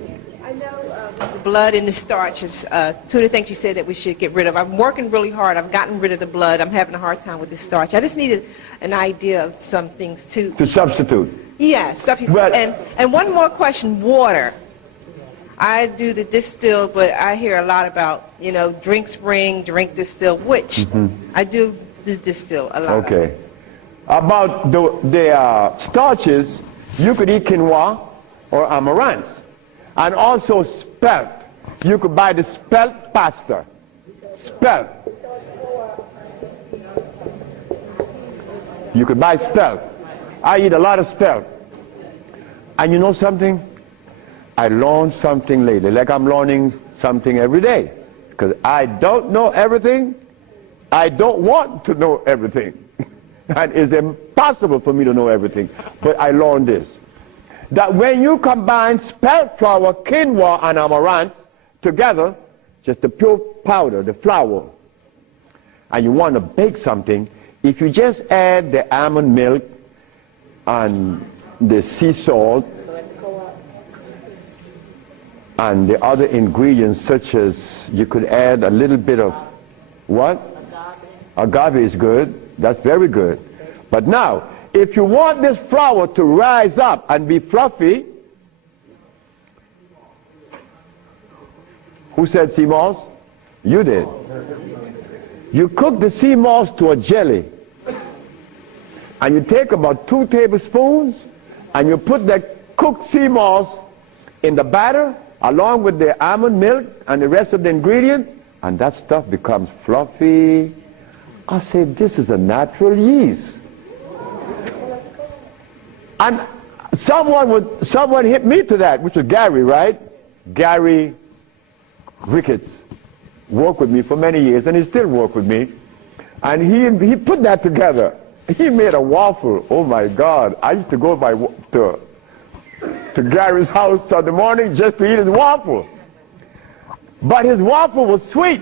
I know The blood and the starches, two of the things you said that we should get rid of. I'm working really hard. I've gotten rid of the blood. I'm having a hard time with the starch. I just needed an idea of some things too. To substitute. Yeah, substitute. Well, and one more question, water. I do the distilled, but I hear a lot about, drink spring, drink distilled, which I do the distill a lot. Okay. About the starches, you could eat quinoa or amaranth. And also spelt. You could buy the spelt pasta. Spelt. You could buy spelt. I eat a lot of spelt. And you know something? I learned something lately, like I'm learning something every day. Because I don't know everything. I don't want to know everything. And it's impossible for me to know everything. But I learned this. That when you combine spelt flour, quinoa, and amaranth together, just the pure powder, the flour, and you want to bake something, if you just add the almond milk and the sea salt and the other ingredients, such as you could add a little bit of what? Agave is good. That's very good. But now, if you want this flour to rise up and be fluffy, who said sea moss? You did. You cook the sea moss to a jelly, and you take about 2 tablespoons, and you put the cooked sea moss in the batter, along with the almond milk and the rest of the ingredient, and that stuff becomes fluffy. I said, this is a natural yeast. And someone hit me to that, which was Gary, right? Gary Ricketts worked with me for many years, and he still works with me. And he put that together. He made a waffle. Oh my God! I used to go to Gary's house in the morning just to eat his waffle. But his waffle was sweet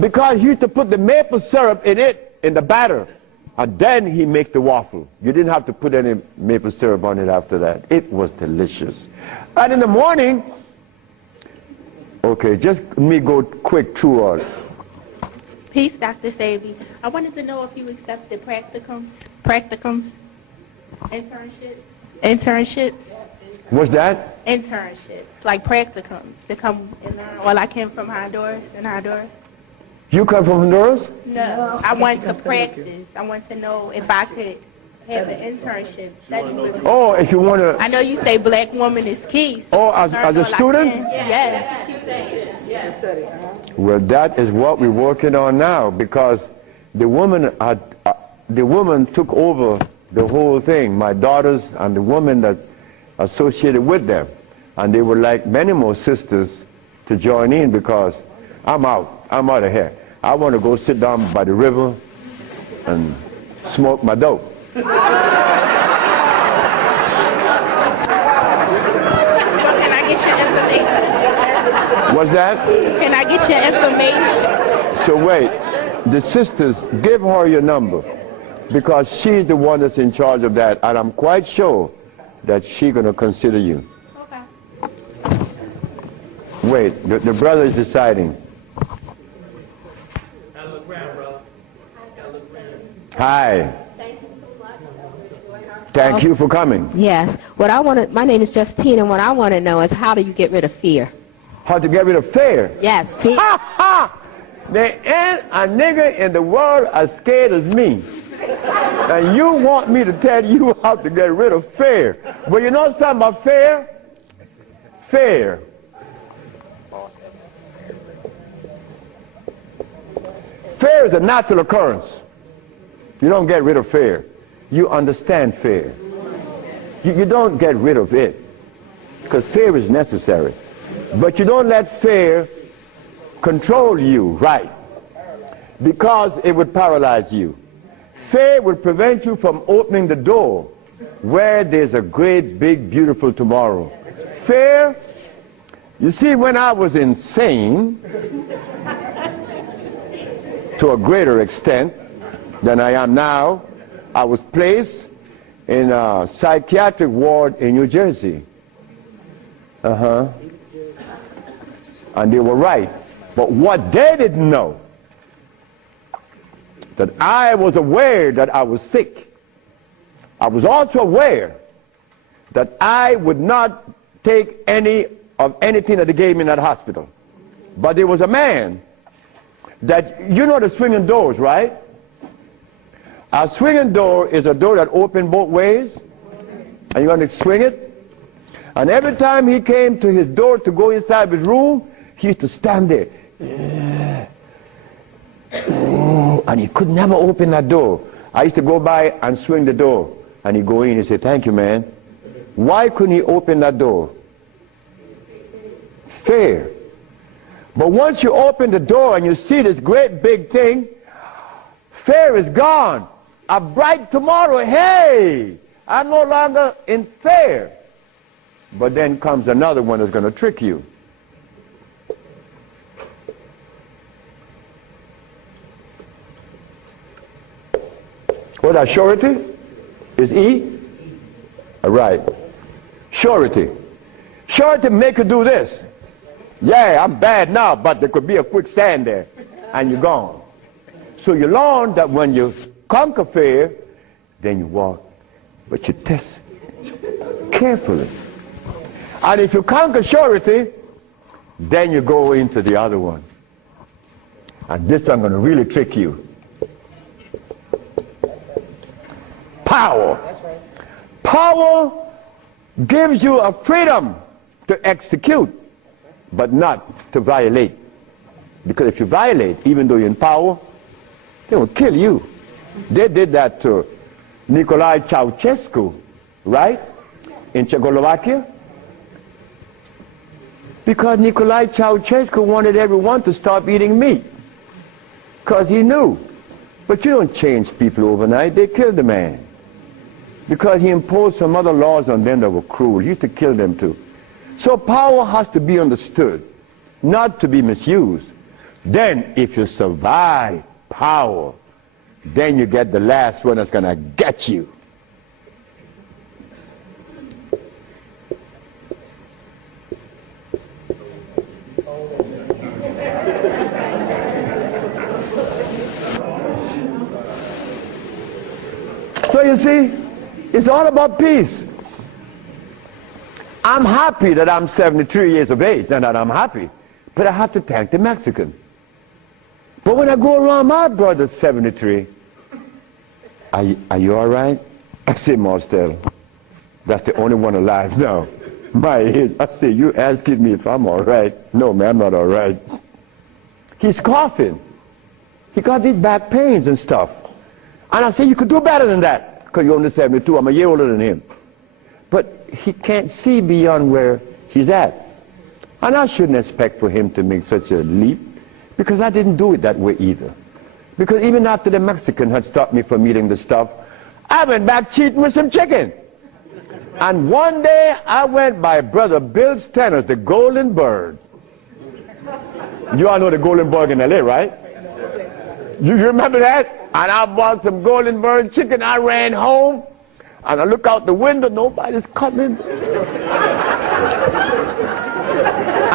because he used to put the maple syrup in it in the batter. And then he make the waffle. You didn't have to put any maple syrup on it after that. It was delicious. And in the morning, okay, just let me go quick through all. Peace, Dr. Sebi. I wanted to know if you accepted practicums, internships, What's that? internships, like practicums to come and learn. Well, I came from Honduras, You come from Honduras? No, I want to practice. I want to know if I could have an internship, study with me. Oh, if you want to. I know you say black woman is key. So Oh, as a student? Yes. Well, that is what we're working on now, because the woman took over the whole thing. My daughters and the women that associated with them, and they would like many more sisters to join in, because I'm out of here. I want to go sit down by the river and smoke my dope. So can I get your information? What's that? Can I get your information? So wait, the sisters, give her your number, because she's the one that's in charge of that, and I'm quite sure that she's going to consider you. Okay. Wait, the brother is deciding. Hi. Thank you for coming. Yes. My name is Justine, and what I want to know is, how do you get rid of fear? How to get rid of fear? Yes, fear. Ha ha! There ain't a nigga in the world as scared as me. And you want me to tell you how to get rid of fear. But you know something about fear? Fear. Fear is a natural occurrence. You don't get rid of fear. You understand fear. You don't get rid of it, because fear is necessary. But you don't let fear control you, right? Because it would paralyze you. Fear would prevent you from opening the door where there's a great, big, beautiful tomorrow. Fear, you see, when I was insane, to a greater extent than I am now, I was placed in a psychiatric ward in New Jersey. And they were right. But what they didn't know, that I was aware that I was sick. I was also aware that I would not take any of anything that they gave me in that hospital. But there was a man that, you know the swinging doors, right? A swinging door is a door that opens both ways, and you're going to swing it. And every time he came to his door to go inside his room, he used to stand there. And he could never open that door. I used to go by and swing the door, and he'd go in and say, "Thank you, man." Why couldn't he open that door? Fear. But once you open the door and you see this great big thing, fear is gone. A bright tomorrow, hey, I'm no longer in fear. But then comes another one that's going to trick you. What that surety? Is E? All right. Surety. Surety make you do this. Yeah, I'm bad now, but there could be a quicksand there, and you're gone. So you learn that when you conquer fear, then you walk, but you test carefully. And if you conquer surety, then you go into the other one. And this one I'm going to really trick you. Power. Power gives you a freedom to execute, but not to violate. Because if you violate, even though you're in power, they will kill you. They did that to Nicolae Ceausescu, right? In Czechoslovakia. Because Nicolae Ceausescu wanted everyone to stop eating meat. Because he knew. But you don't change people overnight. They killed the man. Because he imposed some other laws on them that were cruel. He used to kill them too. So power has to be understood, not to be misused. Then if you survive power, then you get the last one that's going to get you. So you see, it's all about peace. I'm happy that I'm 73 years of age and that I'm happy, but I have to thank the Mexican. But when I go around my brother 73, are you all right? I say, Marcel, that's the only one alive now. My age. I say, you asking me if I'm all right? No, man, I'm not all right. He's coughing. He got these back pains and stuff. And I say, you could do better than that, because you're only 72. I'm a year older than him. But he can't see beyond where he's at. And I shouldn't expect for him to make such a leap, because I didn't do it that way either. Because even after the Mexican had stopped me from eating the stuff, I went back cheating with some chicken. And one day I went by Brother Bill Stenner's, the Golden Bird. You all know the Golden Bird in LA, right? You remember that? And I bought some Golden Bird chicken. I ran home, and I look out the window, nobody's coming.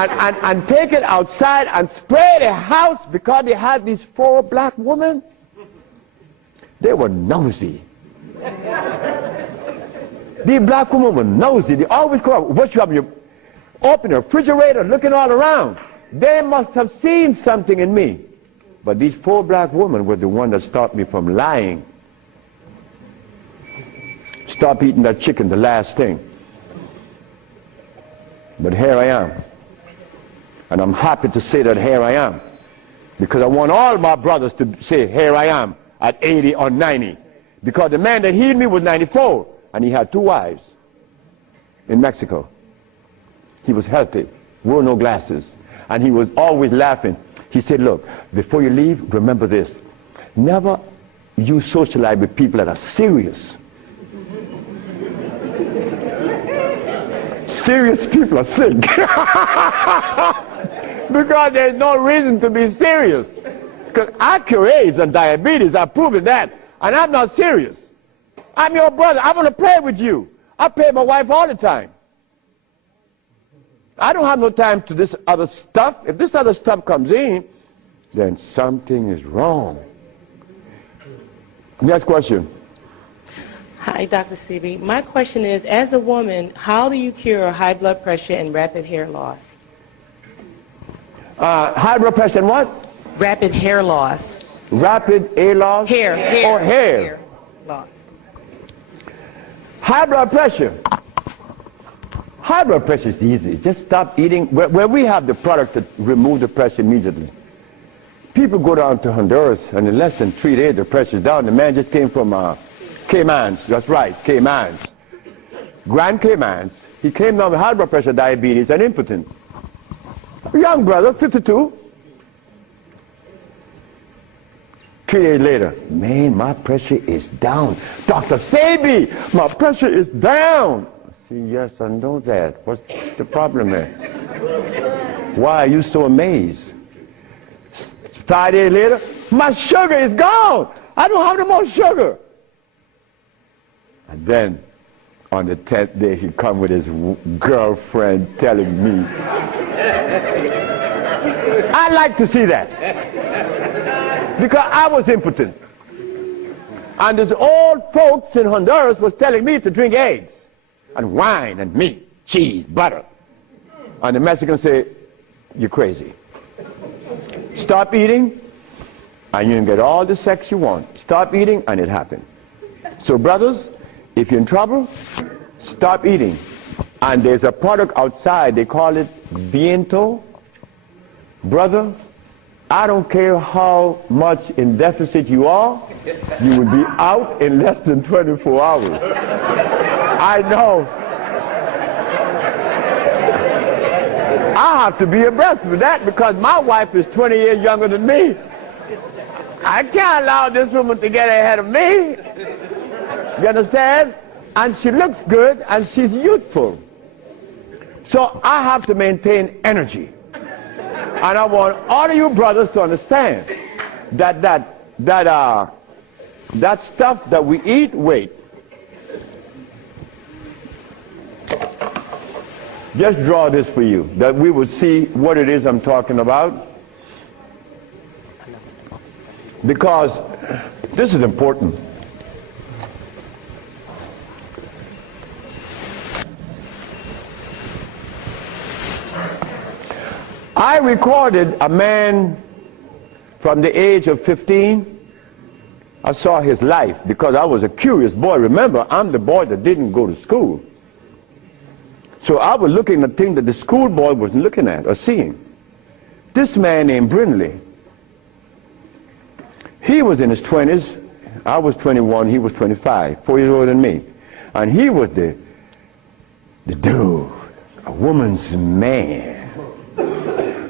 and take it outside and spray the house, because they had these 4 black women. They were nosy. These black women were nosy. They always come up, what you have in your, open the refrigerator, looking all around. They must have seen something in me. But these 4 black women were the one that stopped me from lying. Stop eating that chicken, the last thing. But here I am. And I'm happy to say that here I am. Because I want all my brothers to say, here I am, at 80 or 90. Because the man that healed me was 94, and he had 2 wives in Mexico. He was healthy, wore no glasses, and he was always laughing. He said, look, before you leave, remember this. Never you socialize with people that are serious. Serious people are sick. Because there's no reason to be serious. Because I cure AIDS and diabetes, I've proven that. And I'm not serious. I'm your brother. I want to pray with you. I pray with my wife all the time. I don't have no time to this other stuff. If this other stuff comes in, then something is wrong. Next question. Hi, Dr. Sebi. My question is, as a woman, how do you cure high blood pressure and rapid hair loss? High blood pressure and what? Rapid hair loss. Rapid hair loss? Hair. Or hair? Hair loss. High blood pressure. High blood pressure is easy. Just stop eating. Where we have the product to remove the pressure immediately. People go down to Honduras, and in less than 3 days, the pressure's down. The man just came from Caymans. That's right, Caymans. Grand Caymans. He came down with high blood pressure, diabetes, and impotent. A young brother, 52. 3 days later, man, my pressure is down. Dr. Sebi, my pressure is down. I say, yes, I know that. What's the problem there? Why are you so amazed? 5 days later, my sugar is gone. I don't have no more sugar. And then, on the 10th day, he come with his girlfriend telling me. I like to see that. Because I was impotent. And these old folks in Honduras was telling me to drink eggs and wine and meat, cheese, butter. And the Mexicans say, you're crazy. Stop eating, and you can get all the sex you want. Stop eating, and it happened. So brothers, if you're in trouble, stop eating. And there's a product outside, they call it Viento. Brother, I don't care how much in deficit you are, you will be out in less than 24 hours. I know. I have to be abreast with that because my wife is 20 years younger than me. I can't allow this woman to get ahead of me. You understand? And she looks good and she's youthful. So I have to maintain energy. And I want all of you brothers to understand that that stuff that we eat, wait. Just draw this for you, that we will see what it is I'm talking about. Because this is important. I recorded a man from the age of 15. I saw his life because I was a curious boy. Remember, I'm the boy that didn't go to school. So I was looking at things that the schoolboy wasn't looking at or seeing. This man named Brindley, he was in his 20s. I was 21, he was 25, 4 years older than me. And he was the dude, a woman's man.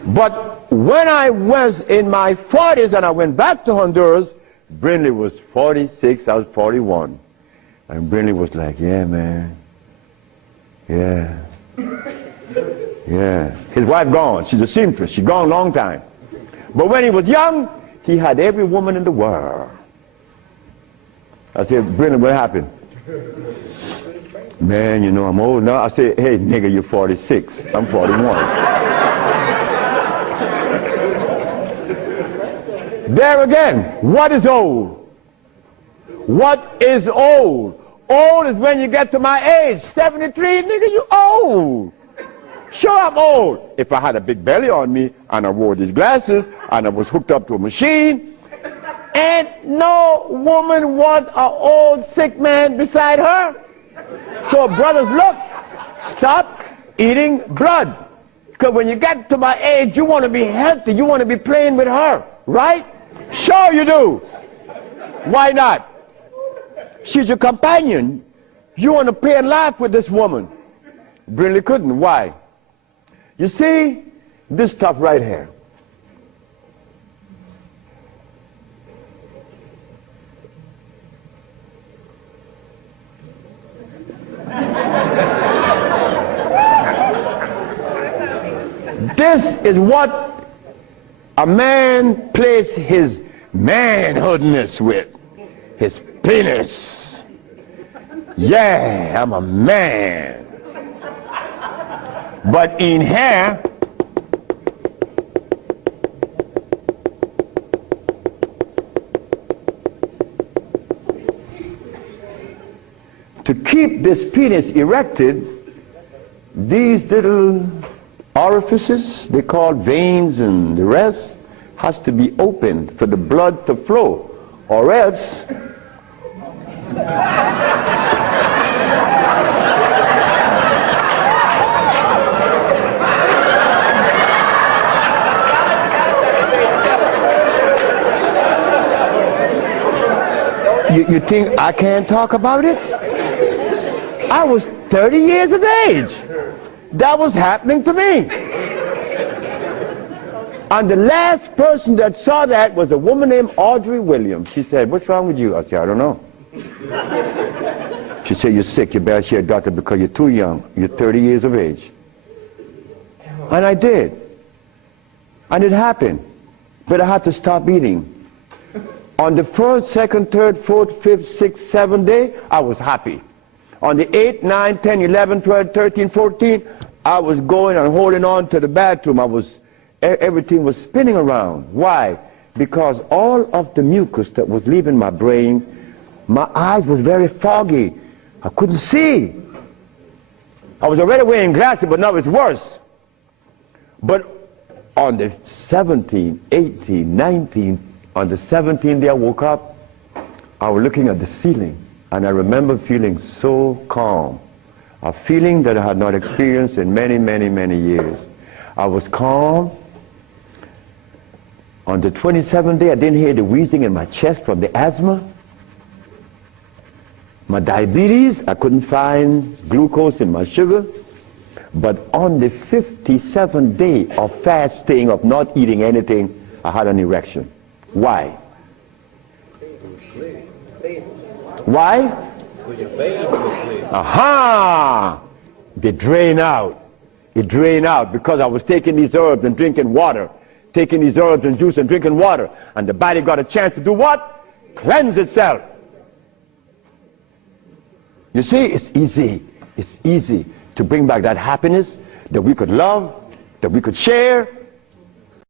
But when I was in my 40s and I went back to Honduras, Brindley was 46, I was 41. And Brindley was like, yeah, man. Yeah. Yeah. His wife gone. She's a seamstress. She's gone a long time. But when he was young, he had every woman in the world. I said, Brindley, what happened? Man, you know, I'm old now. I said, hey, nigga, you're 46. I'm 41. There again, what is old? What is old? Old is when you get to my age. 73, nigga, you old. Sure, I'm old. If I had a big belly on me and I wore these glasses and I was hooked up to a machine, and no woman wants an old sick man beside her. So brothers, look, stop eating blood. Because when you get to my age, you want to be healthy. You want to be playing with her, right? Sure you do. Why not? She's your companion. You want to play and laugh with this woman. Brindley couldn't. Why? You see, this stuff right here. This is what a man plays his manhoodness with. His penis. Yeah, I'm a man. But in here, to keep this penis erected, these little orifices, they call veins and the rest, has to be opened for the blood to flow, or else you think I can't talk about it? I was 30 years of age. That was happening to me. And the last person that saw that was a woman named Audrey Williams. She said, what's wrong with you? I said, I don't know. She said, you're sick. You better see a doctor because you're too young. You're 30 years of age. And I did. And it happened. But I had to stop eating. On the 1st, 2nd, 3rd, 4th, 5th, 6th, 7th day, I was happy. On the 8th, 9th, 10th, 11th, 12th, 13th, 14th, I was going and holding on to the bathroom. Everything was spinning around. Why? Because all of the mucus that was leaving my brain, my eyes was very foggy. I couldn't see. I was already wearing glasses, but now it's worse. But on the 17th, 18th, 19th, on the 17th day I woke up, I was looking at the ceiling, and I remember feeling so calm, a feeling that I had not experienced in many, many, many years. I was calm. On the 27th day, I didn't hear the wheezing in my chest from the asthma. My diabetes, I couldn't find glucose in my sugar. But on the 57th day of fasting, of not eating anything, I had an erection. Why? Why? Aha! They drain out. It drained out because I was taking these herbs and drinking water. Taking these herbs and juice and drinking water. And the body got a chance to do what? cleanse itself. You see, it's easy. It's easy to bring back that happiness that we could love, that we could share,